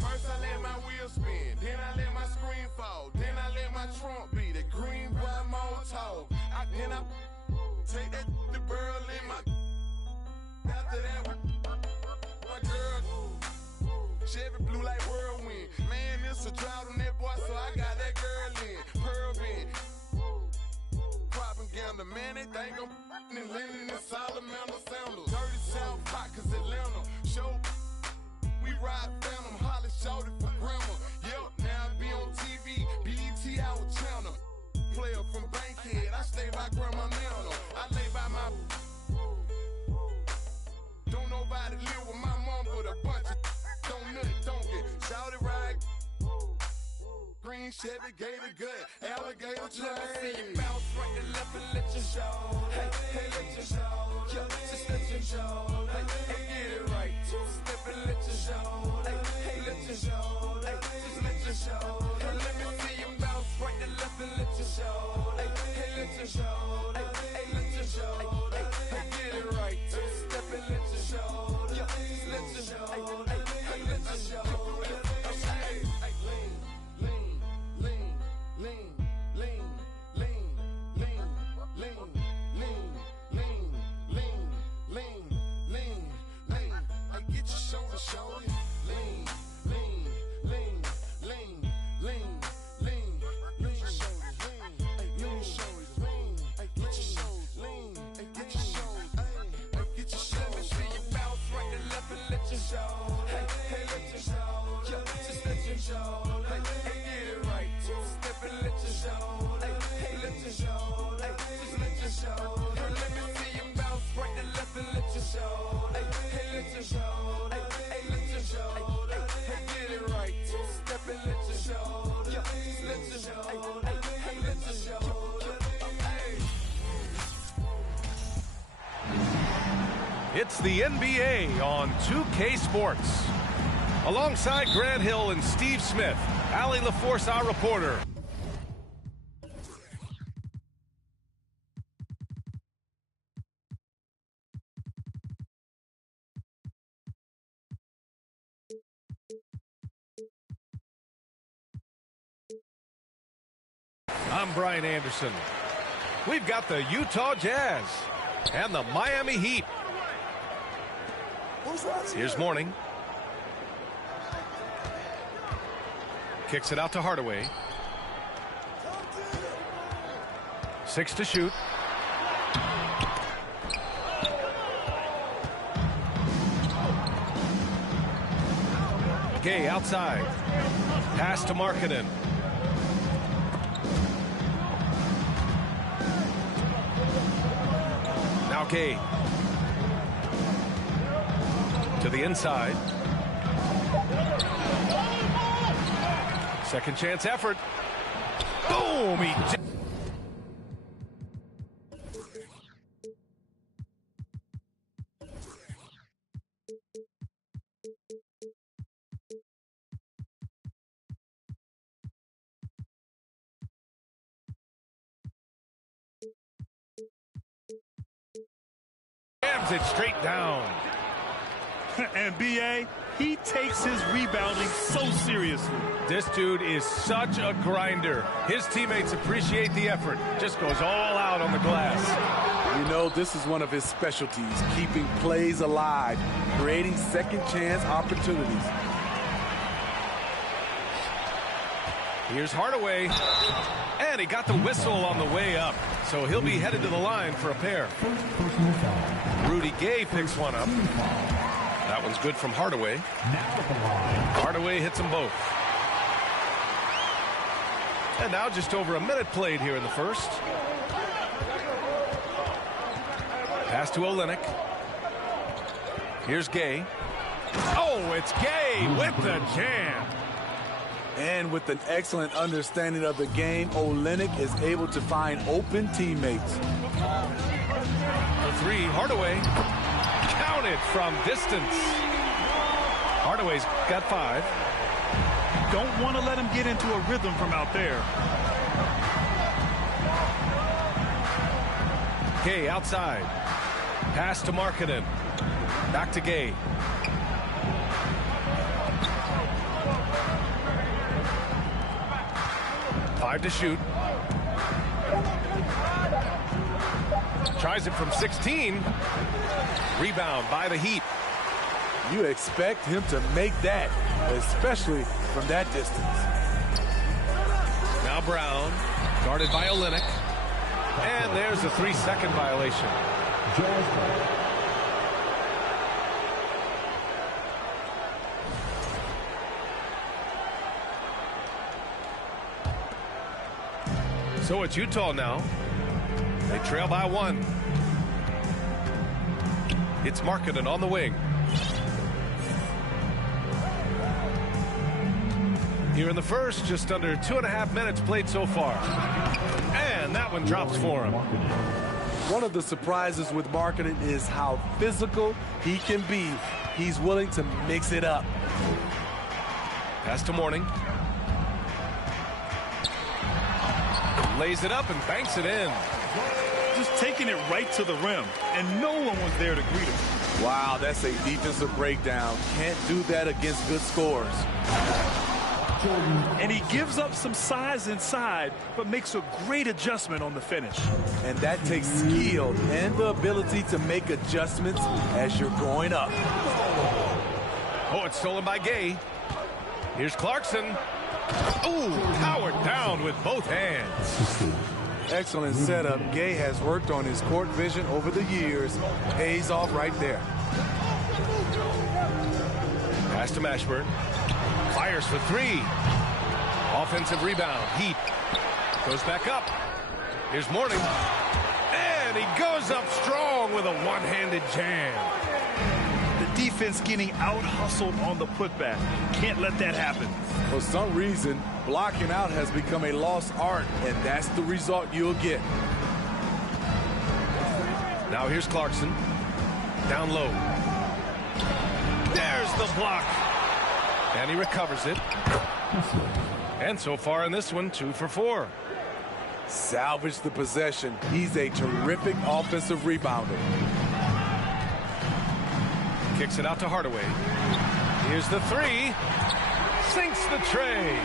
First I let my wheel spin, then I let my screen fall, then I let my trunk be the green boy Moto. Then I take that the girl in my. After that, my girl, Chevy blue like whirlwind. Man, it's a drought on that boy, so I got that girl in. Pearl bin, propaganda, man, they think I'm in Lennon and Salamander sandals. Dirty South hot, cause Atlanta, show. We ride Phantom, Holly shouted for grandma. Yep, now I be on TV, BET our channel. Player from Bankhead, I stay by Grandma Nana. I lay by my. Don't nobody live with my mom, but a bunch of don't nut, don't get shouted right. Green Chevy, gator gut, alligator train. Let me see you bounce right and left and let you show. Hey, let you show. Yeah, just let you show. Hey, get it right. Step and let you show. Hey, let you show. Hey, just let you show. Hey, let me see you bounce right and left and let you show. Hey, let you show. Hey, let you show. Hey, get it right. Step and let you show. Yeah, just let you show. Hey, let you show. It's the NBA on 2K Sports. Alongside Grant Hill and Steve Smith, Allie LaForce, our reporter. I'm Brian Anderson. We've got the Utah Jazz and the Miami Heat. Here's Mourning. Kicks it out to Hardaway. 6 to shoot. Gay outside. Pass to Markkanen. Now Gay. To the inside. Second chance effort. Boom! Jams it straight down. And B.A., he takes his rebounding so seriously. This dude is such a grinder. His teammates appreciate the effort. Just goes all out on the glass. You know, this is one of his specialties, keeping plays alive, creating second chance opportunities. Here's Hardaway. And he got the whistle on the way up. So he'll be headed to the line for a pair. Rudy Gay picks one up. That one's good from Hardaway. Hardaway hits them both. And now just over a minute played here in the first. Pass to Olynyk. Here's Gay. Oh, it's Gay with the jam. And with an excellent understanding of the game, Olynyk is able to find open teammates. For three, Hardaway. Counted from distance. Hardaway's got 5. Don't want to let him get into a rhythm from out there. Gay outside. Pass to Markkanen. Back to Gay. Five to shoot. Tries it from 16. Rebound by the Heat. You expect him to make that, especially from that distance. Now Brown, guarded by Olynyk. And there's a 3-second violation. So it's Utah now. They trail by 1. It's Markkanen on the wing. Here in the first, just under 2.5 minutes played so far. And that one drops for him. One of the surprises with Markkanen is how physical he can be. He's willing to mix it up. Pass to Mourning. Lays it up and banks it in. Just taking it right to the rim, and no one was there to greet him. Wow, that's a defensive breakdown. Can't do that against good scores. And he gives up some size inside, but makes a great adjustment on the finish. And that takes skill and the ability to make adjustments as you're going up. Oh, it's stolen by Gay. Here's Clarkson. Ooh, powered down with both hands. Excellent setup. Gay has worked on his court vision over the years. Pays off right there. Pass to Mashburn. Fires for 3. Offensive rebound. Heat. Goes back up. Here's Mourning. And he goes up strong with a one-handed jam. The defense getting out-hustled on the putback. Can't let that happen. For some reason, blocking out has become a lost art, and that's the result you'll get. Now here's Clarkson. Down low. There's the block. And he recovers it. And so far in this one, 2 for 4. Salvage the possession. He's a terrific offensive rebounder. Kicks it out to Hardaway. Here's the 3. Sinks the tray.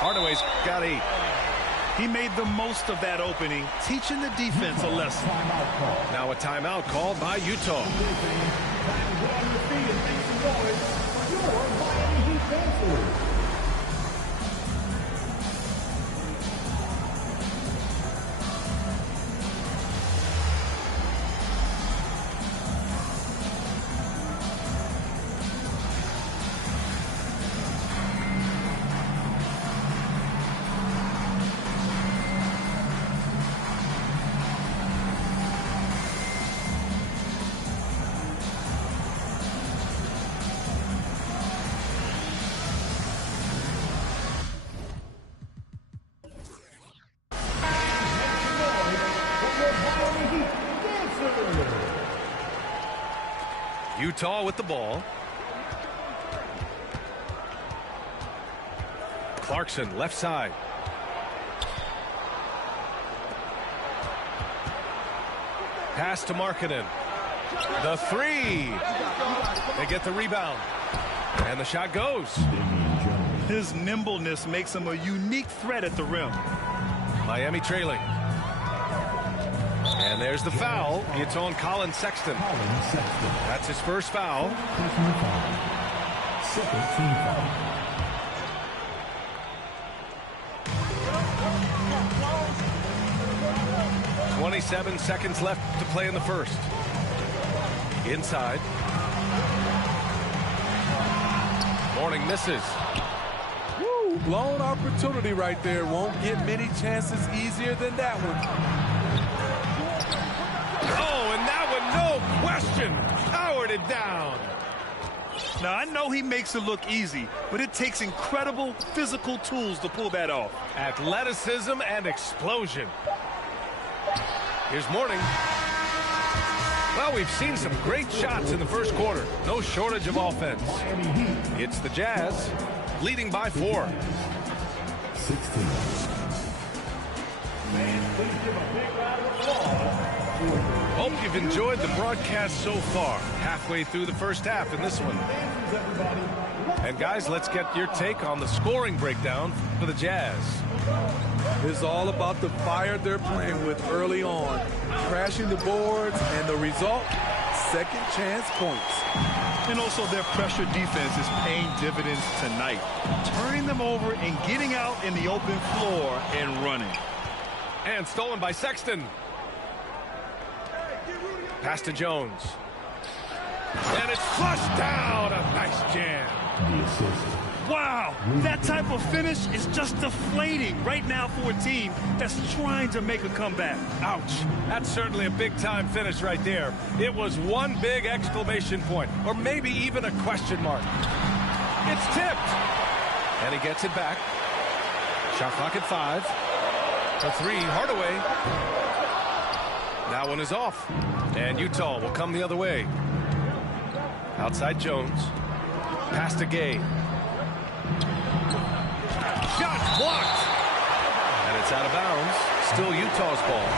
Hardaway's got 8. He made the most of that opening, teaching the defense a lesson. Now a timeout called by Utah. Utah with the ball. Clarkson left side. Pass to Markkanen. The three. They get the rebound. And the shot goes. His nimbleness makes him a unique threat at the rim. Miami trailing. And there's the foul. It's on Colin Sexton. That's his first foul. Second team foul. .27 seconds left to play in the first. Inside. Mourning misses. Woo, blown opportunity right there. Won't get many chances easier than that one. Oh, and that one, no question, powered it down. Now, I know he makes it look easy, but it takes incredible physical tools to pull that off. Athleticism and explosion. Here's Mourning. Well, we've seen some great shots in the first quarter. No shortage of offense. It's the Jazz leading by 4. 16. Hope you've enjoyed the broadcast so far. Halfway through the first half in this one. And guys, let's get your take on the scoring breakdown for the Jazz. It's all about the fire they're playing with early on. Crashing the boards, and the result, second chance points. And also their pressure defense is paying dividends tonight. Turning them over and getting out in the open floor and running. And stolen by Sexton. Pass to Jones. And it's flushed down. A nice jam. Wow, that type of finish is just deflating right now for a team that's trying to make a comeback. Ouch. That's certainly a big-time finish right there. It was one big exclamation point, or maybe even a question mark. It's tipped. And he gets it back. Shot clock at 5. The three, Hardaway. That one is off. And Utah will come the other way. Outside Jones. Pass to Gay. Shot blocked. And it's out of bounds. Still Utah's ball.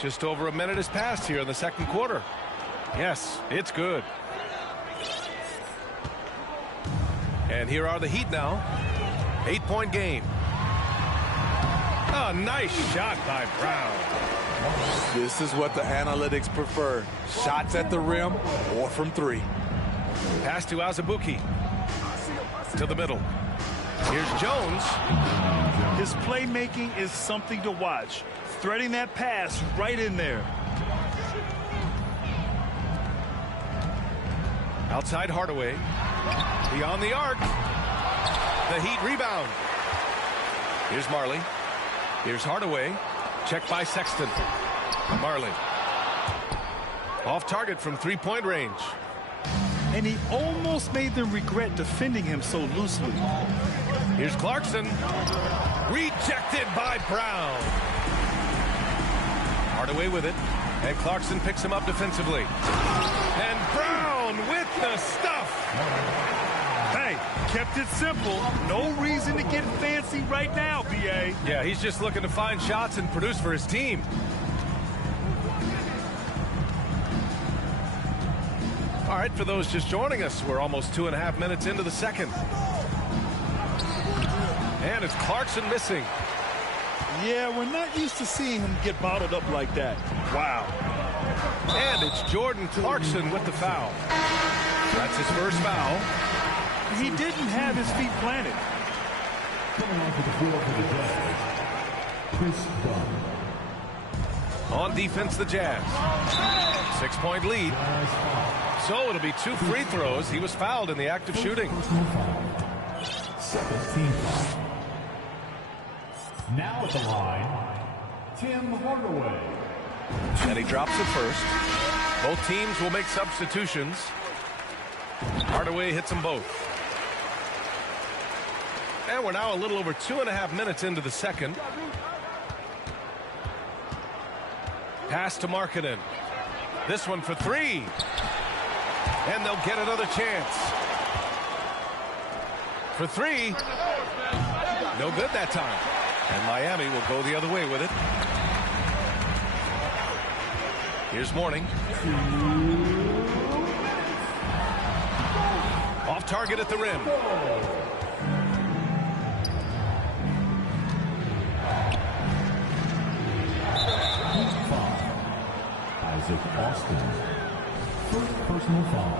Just over a minute has passed here in the second quarter. Yes, it's good. And here are the Heat now. 8-point game. A nice shot by Brown. This is what the analytics prefer. Shots at the rim or from 3. Pass to Azubuike. To the middle. Here's Jones. His playmaking is something to watch. Threading that pass right in there. Outside Hardaway. Beyond the arc. The Heat rebound. Here's Marley. Here's Hardaway. Checked by Sexton. Marley. Off target from 3-point range. And he almost made them regret defending him so loosely. Here's Clarkson. Rejected by Brown. Hardaway with it. And Clarkson picks him up defensively. And Brown with the stuff. Hey, Kept it simple. No reason to get fancy right now, B.A. Yeah, he's just looking to find shots and produce for his team. All right, for those just joining us, we're almost 2.5 minutes into the second. And it's Clarkson missing. Yeah, we're not used to seeing him get bottled up like that. Wow. And it's Jordan Clarkson with the foul. That's his first foul. He didn't have his feet planted. Coming onto the floor for the Jazz, Chris Dunn. On defense, the Jazz. 6-point lead. So it'll be 2 free throws. He was fouled in the act of shooting. 17 foul. Now at the line, Tim Hardaway. And he drops it first. Both teams will make substitutions. Hardaway hits them both. And we're now a little over 2.5 minutes into the second. Pass to Markkanen. This one for 3. And they'll get another chance. For 3. No good that time. And Miami will go the other way with it. Here's Mourning. Off target at the rim. Isaac Austin. First personal foul.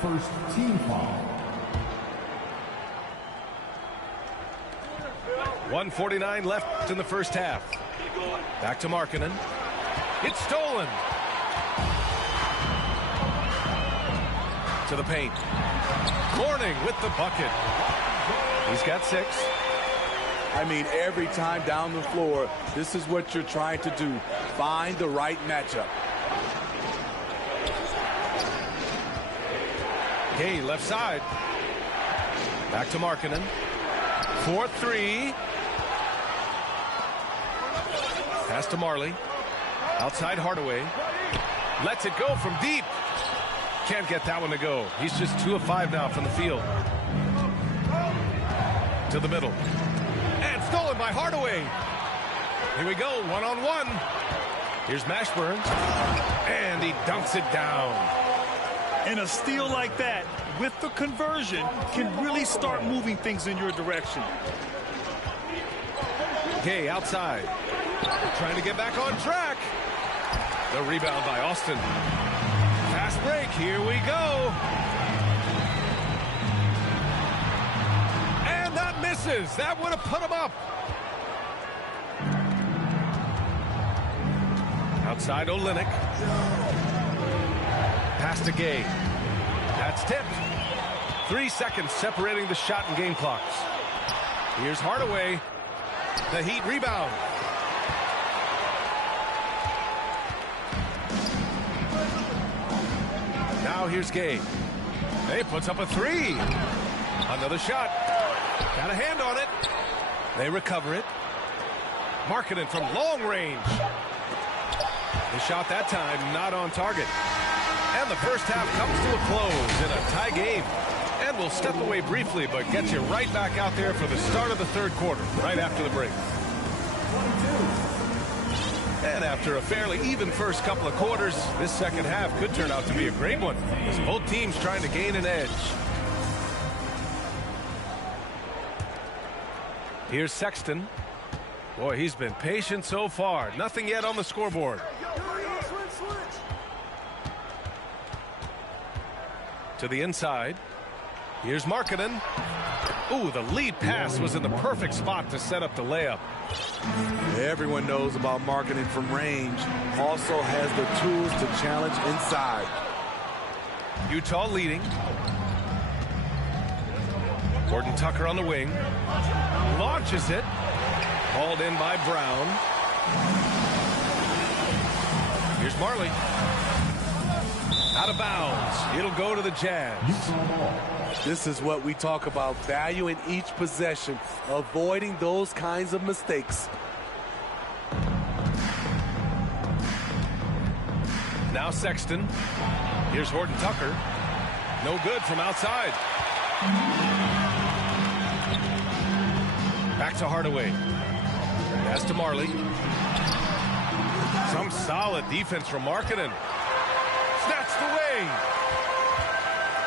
First team foul. 1:49 left in the first half. Back to Markkanen. It's stolen. To the paint. Mourning with the bucket. He's got 6. I mean, every time down the floor, this is what you're trying to do. Find the right matchup. Gay left side. Back to Markkanen. 4-3. Pass to Marley. Outside Hardaway. Lets it go from deep. Can't get that one to go. He's just 2 of 5 now from the field. To the middle. And stolen by Hardaway. Here we go, 1-on-1. Here's Mashburn. And he dunks it down. And a steal like that, with the conversion, can really start moving things in your direction. Gay outside. Trying to get back on track. The rebound by Austin. Fast break, here we go. And that misses. That would have put him up. Outside Olynyk. Pass to Gay. That's tipped. 3 seconds separating the shot and game clocks. Here's Hardaway. The Heat rebound. Now here's Gay. He puts up a 3. Another shot. Got a hand on it. They recover it. Markkanen from long range. The shot that time not on target. And the first half comes to a close in a tie game. And we'll step away briefly, but get you right back out there for the start of the third quarter, right after the break. And after a fairly even first couple of quarters, this second half could turn out to be a great one, as both teams trying to gain an edge. Here's Sexton. Boy, he's been patient so far. Nothing yet on the scoreboard. To the inside. Here's Markkanen. Ooh, the lead pass was in the perfect spot to set up the layup. Everyone knows about Markkanen from range. Also has the tools to challenge inside. Utah leading. Gordon Tucker on the wing. Launches it. Hauled in by Brown. Here's Marley. Out of bounds. It'll go to the Jazz. This is what we talk about, value in each possession, avoiding those kinds of mistakes. Now Sexton. Here's Horton Tucker. No good from outside. Back to Hardaway. Pass to Marley. Some solid defense from Markkanen. Snatched away.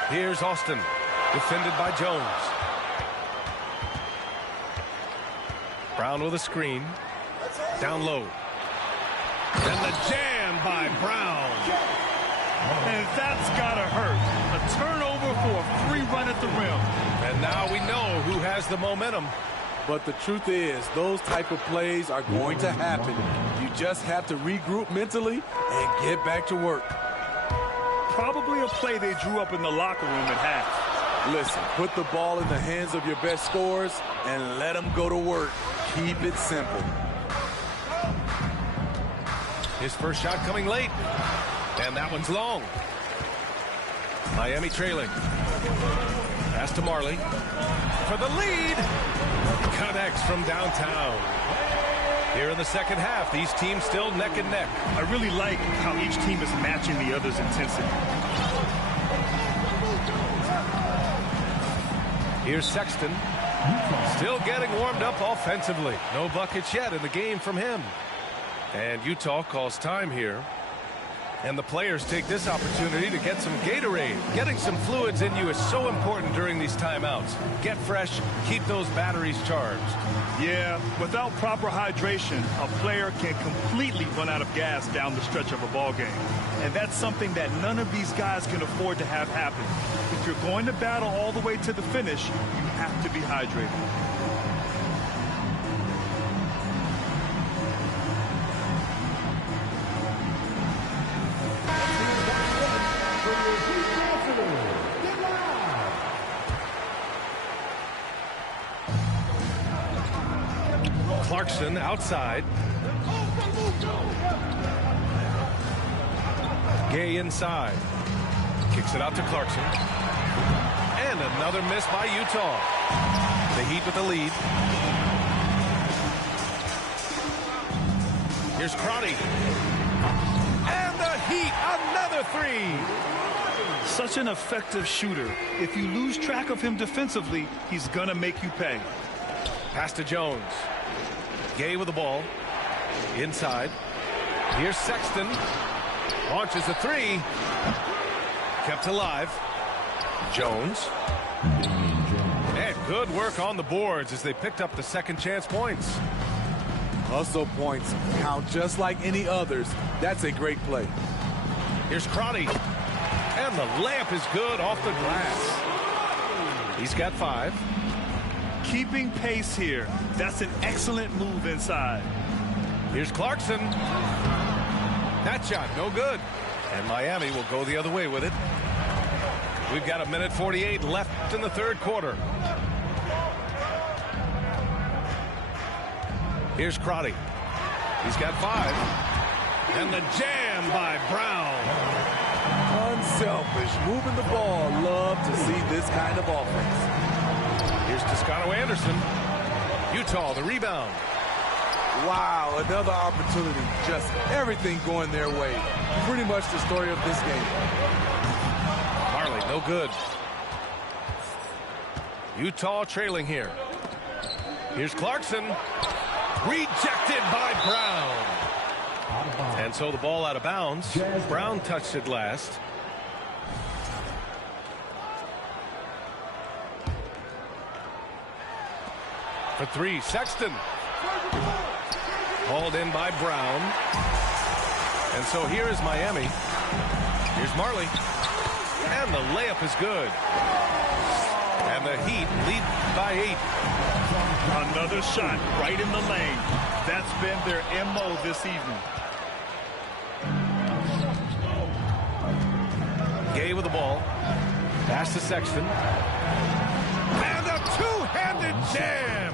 Here's Austin. Defended by Jones. Brown with a screen. Down low. And the jam by Brown. And that's got to hurt. A turnover for a free run at the rim. And now we know who has the momentum. But the truth is, those type of plays are going to happen. You just have to regroup mentally and get back to work. Probably a play they drew up in the locker room at half. Listen, put the ball in the hands of your best scorers and let them go to work. Keep it simple. His first shot coming late. And that one's long. Miami trailing. Pass to Marley. For the lead. Connects from downtown. Here in the second half, these teams still neck and neck. I really like how each team is matching the other's intensity. Here's Sexton. Still getting warmed up offensively. No buckets yet in the game from him. And Utah calls time here. And the players take this opportunity to get some Gatorade. Getting some fluids in you is so important during these timeouts. Get fresh, keep those batteries charged. Yeah, without proper hydration, a player can completely run out of gas down the stretch of a ball game. And that's something that none of these guys can afford to have happen. If you're going to battle all the way to the finish, you have to be hydrated. Clarkson outside. Gay inside. Kicks it out to Clarkson. And another miss by Utah. The Heat with the lead. Here's Crotty. And the Heat, another three. Such an effective shooter. If you lose track of him defensively, he's going to make you pay. Pass to Jones. Gay with the ball. Inside. Here's Sexton. Launches a three. Kept alive. Jones. And good work on the boards as they picked up the second chance points. Hustle points count just like any others. That's a great play. Here's Crotty. And the layup is good off the glass. He's got 5. Keeping pace here. That's an excellent move inside. Here's Clarkson. That shot, no good. And Miami will go the other way with it. We've got 1:48 left in the third quarter. Here's Crotty. He's got 5. And the jam by Brown. Unselfish, moving the ball. Love to see this kind of offense. Here's Toscano Anderson. Utah, the rebound. Wow, another opportunity. Just everything going their way. Pretty much the story of this game. Marley, no good. Utah trailing here. Here's Clarkson. Rejected by Brown. And so the ball out of bounds. Brown touched it last. For 3, Sexton. Hauled in by Brown. And so here is Miami. Here's Marley. And the layup is good. And the Heat lead by 8. Another shot right in the lane. That's been their MO this evening. Gay with the ball. Pass to Sexton. And a two-handed jam.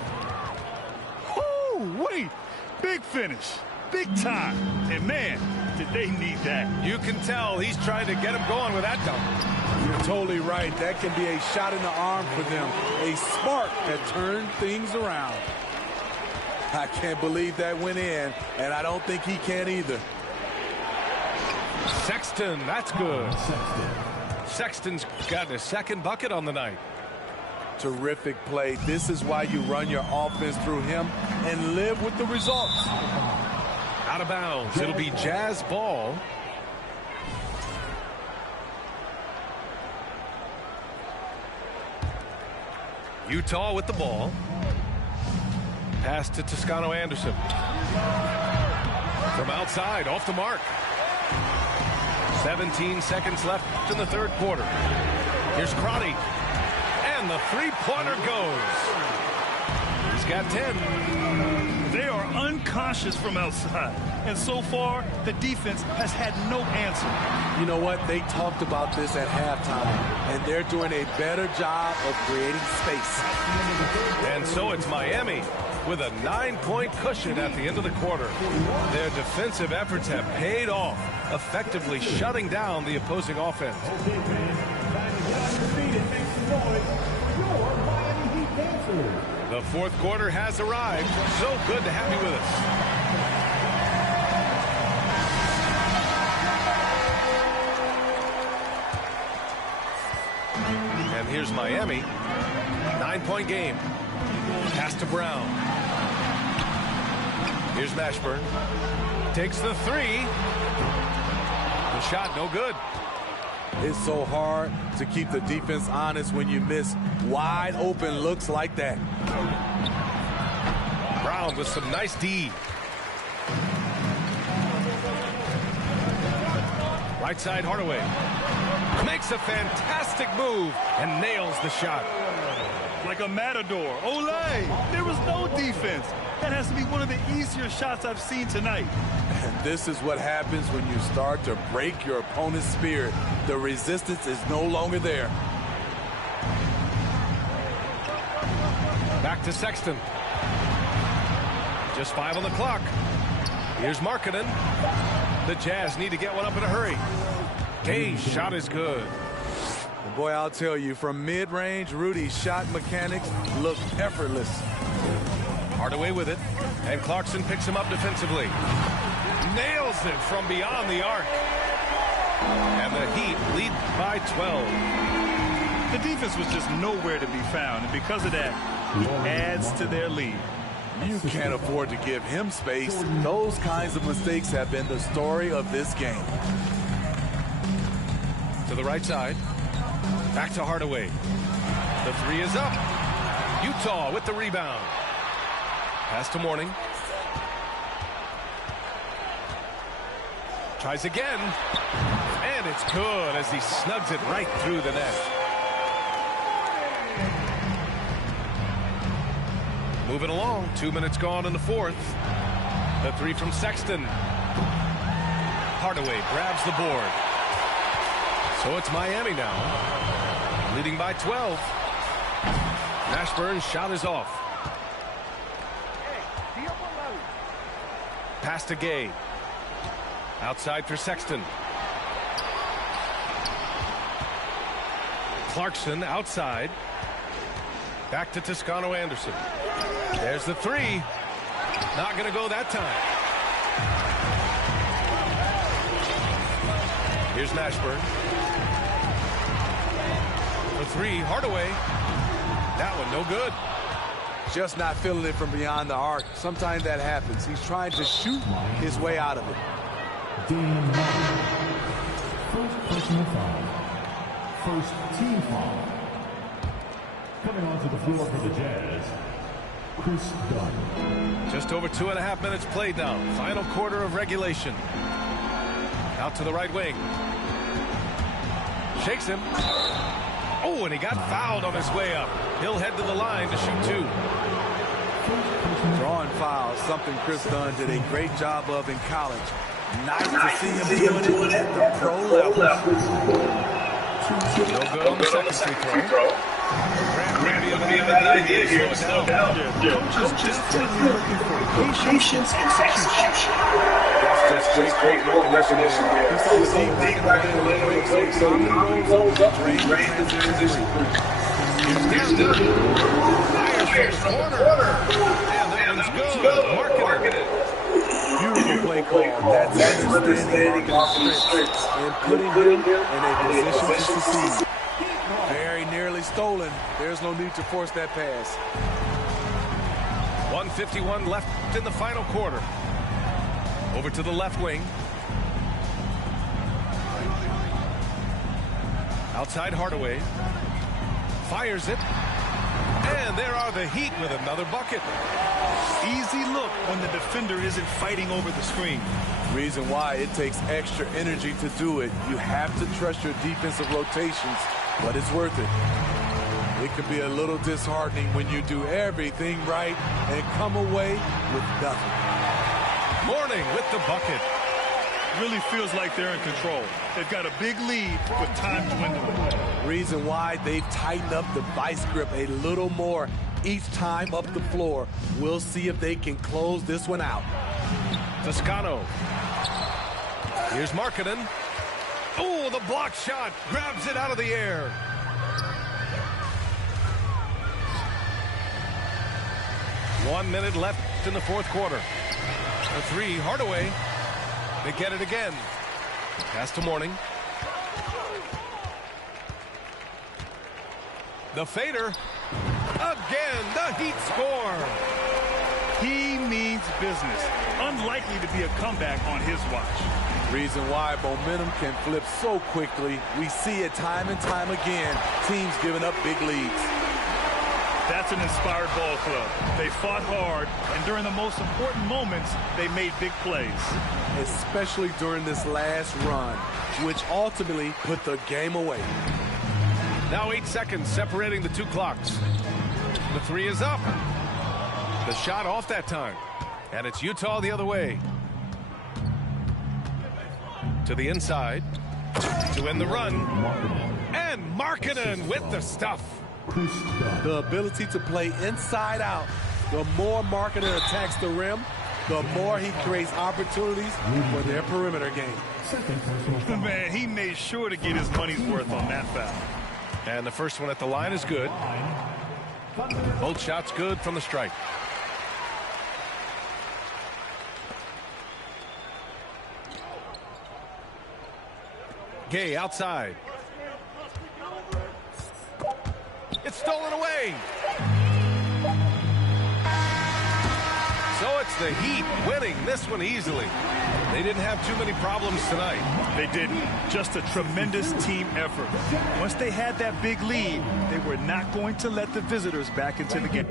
Wait, big finish, big time, and man, did they need that. You can tell he's trying to get him going with that dunk. You're totally right. That can be a shot in the arm for them, a spark that turned things around. I can't believe that went in, and I don't think he can either. Sexton, that's good. Sexton's got his second bucket on the night. Terrific play. This is why you run your offense through him and live with the results. Out of bounds. It'll be Jazz ball. Utah with the ball. Pass to Toscano Anderson. From outside, off the mark. 17 seconds left in the third quarter. Here's Crotty. And the three-pointer goes. He's got 10. They are unconscious from outside. And so far, the defense has had no answer. You know what? They talked about this at halftime, and they're doing a better job of creating space. And so it's Miami with a 9-point cushion at the end of the quarter. Their defensive efforts have paid off, effectively shutting down the opposing offense. The fourth quarter has arrived. So good to have you with us. And here's Miami. 9-point game. Pass to Brown. Here's Mashburn. Takes the three. The shot no good. It's so hard to keep the defense honest when you miss wide open looks like that. Brown with some nice D. Right side Hardaway. Makes a fantastic move and nails the shot. Like a matador. Olay! There was no defense. That has to be one of the easier shots I've seen tonight. And this is what happens when you start to break your opponent's spirit. The resistance is no longer there. Back to Sexton. Just 5 on the clock. Here's Markkanen. The Jazz need to get one up in a hurry. Hayes' shot is good. And boy, I'll tell you, from mid-range, Rudy's shot mechanics look effortless. Hardaway with it, and Clarkson picks him up defensively. Nails it from beyond the arc. And the Heat lead by 12. The defense was just nowhere to be found, and because of that, it adds to their lead. You can't afford to give him space. Those kinds of mistakes have been the story of this game. To the right side. Back to Hardaway. The three is up. Utah with the rebound. Pass to Mourning. Tries again. And it's good as he snugs it right through the net. Moving along. 2 minutes gone in the fourth. The three from Sexton. Hardaway grabs the board. So it's Miami now. Leading by 12. Mashburn's shot is off. Pass to Gay. Outside for Sexton. Clarkson outside. Back to Toscano Anderson. There's the three. Not going to go that time. Here's Mashburn. For three, Hardaway. That one no good. Just not feeling it from beyond the arc. Sometimes that happens. He's trying to shoot his way out of it. First personal foul. First team foul. Coming onto the floor for the Jazz, Chris Dunn. Just over 2.5 minutes played now. Final quarter of regulation. Out to the right wing. Shakes him. Oh, and he got fouled on his way up. He'll head to the line to shoot two. Drawing fouls, something Chris Dunn did a great job of in college. Nice to see him doing it at the pro level. No good on the second free throw. Grant would be a bad idea here to slow down. Coaches just looking for patience and execution. That's just great recognition there. He saw the deep back in the lane, so goes up, drain the transition. Here's Dunn. Fires from the corner. And that one's good. Markkanen. Beautiful play call. That's understanding marking strength and putting him in a position to succeed. Very nearly stolen, there's no need to force that pass. 1:51 left in the final quarter. Over to the left wing. Outside Hardaway. Fires it. And there are the Heat with another bucket. Easy look when the defender isn't fighting over the screen. Reason why it takes extra energy to do it. You have to trust your defensive rotations, but it's worth it. It can be a little disheartening when you do everything right and come away with nothing. Mourning with the bucket. Really feels like they're in control. They've got a big lead with time dwindling. Reason why they've tightened up the vice grip a little more each time up the floor. We'll see if they can close this one out. Toscano. Here's Markkanen. Oh, the block shot. Grabs it out of the air. One minute left in the fourth quarter. The three, Hardaway. They get it again. Pass to Mourning. The fader. Again, the Heat score. He means business. Unlikely to be a comeback on his watch. Reason why momentum can flip so quickly. We see it time and time again. Teams giving up big leads. That's an inspired ball club. They fought hard, and during the most important moments, they made big plays. Especially during this last run, which ultimately put the game away. Now 8 seconds separating the two clocks. The three is up. The shot off that time. And it's Utah the other way. To the inside. To end the run. And Markkanen with the stuff. The ability to play inside out. The more Markkanen attacks the rim, the more he creates opportunities for their perimeter game. Man, he made sure to get his money's worth on that foul. And the first one at the line is good. Both shots good from the stripe. Gay outside. It's stolen away. So it's the Heat winning this one easily. They didn't have too many problems tonight. They didn't. Just a tremendous team effort. Once they had that big lead, they were not going to let the visitors back into the game.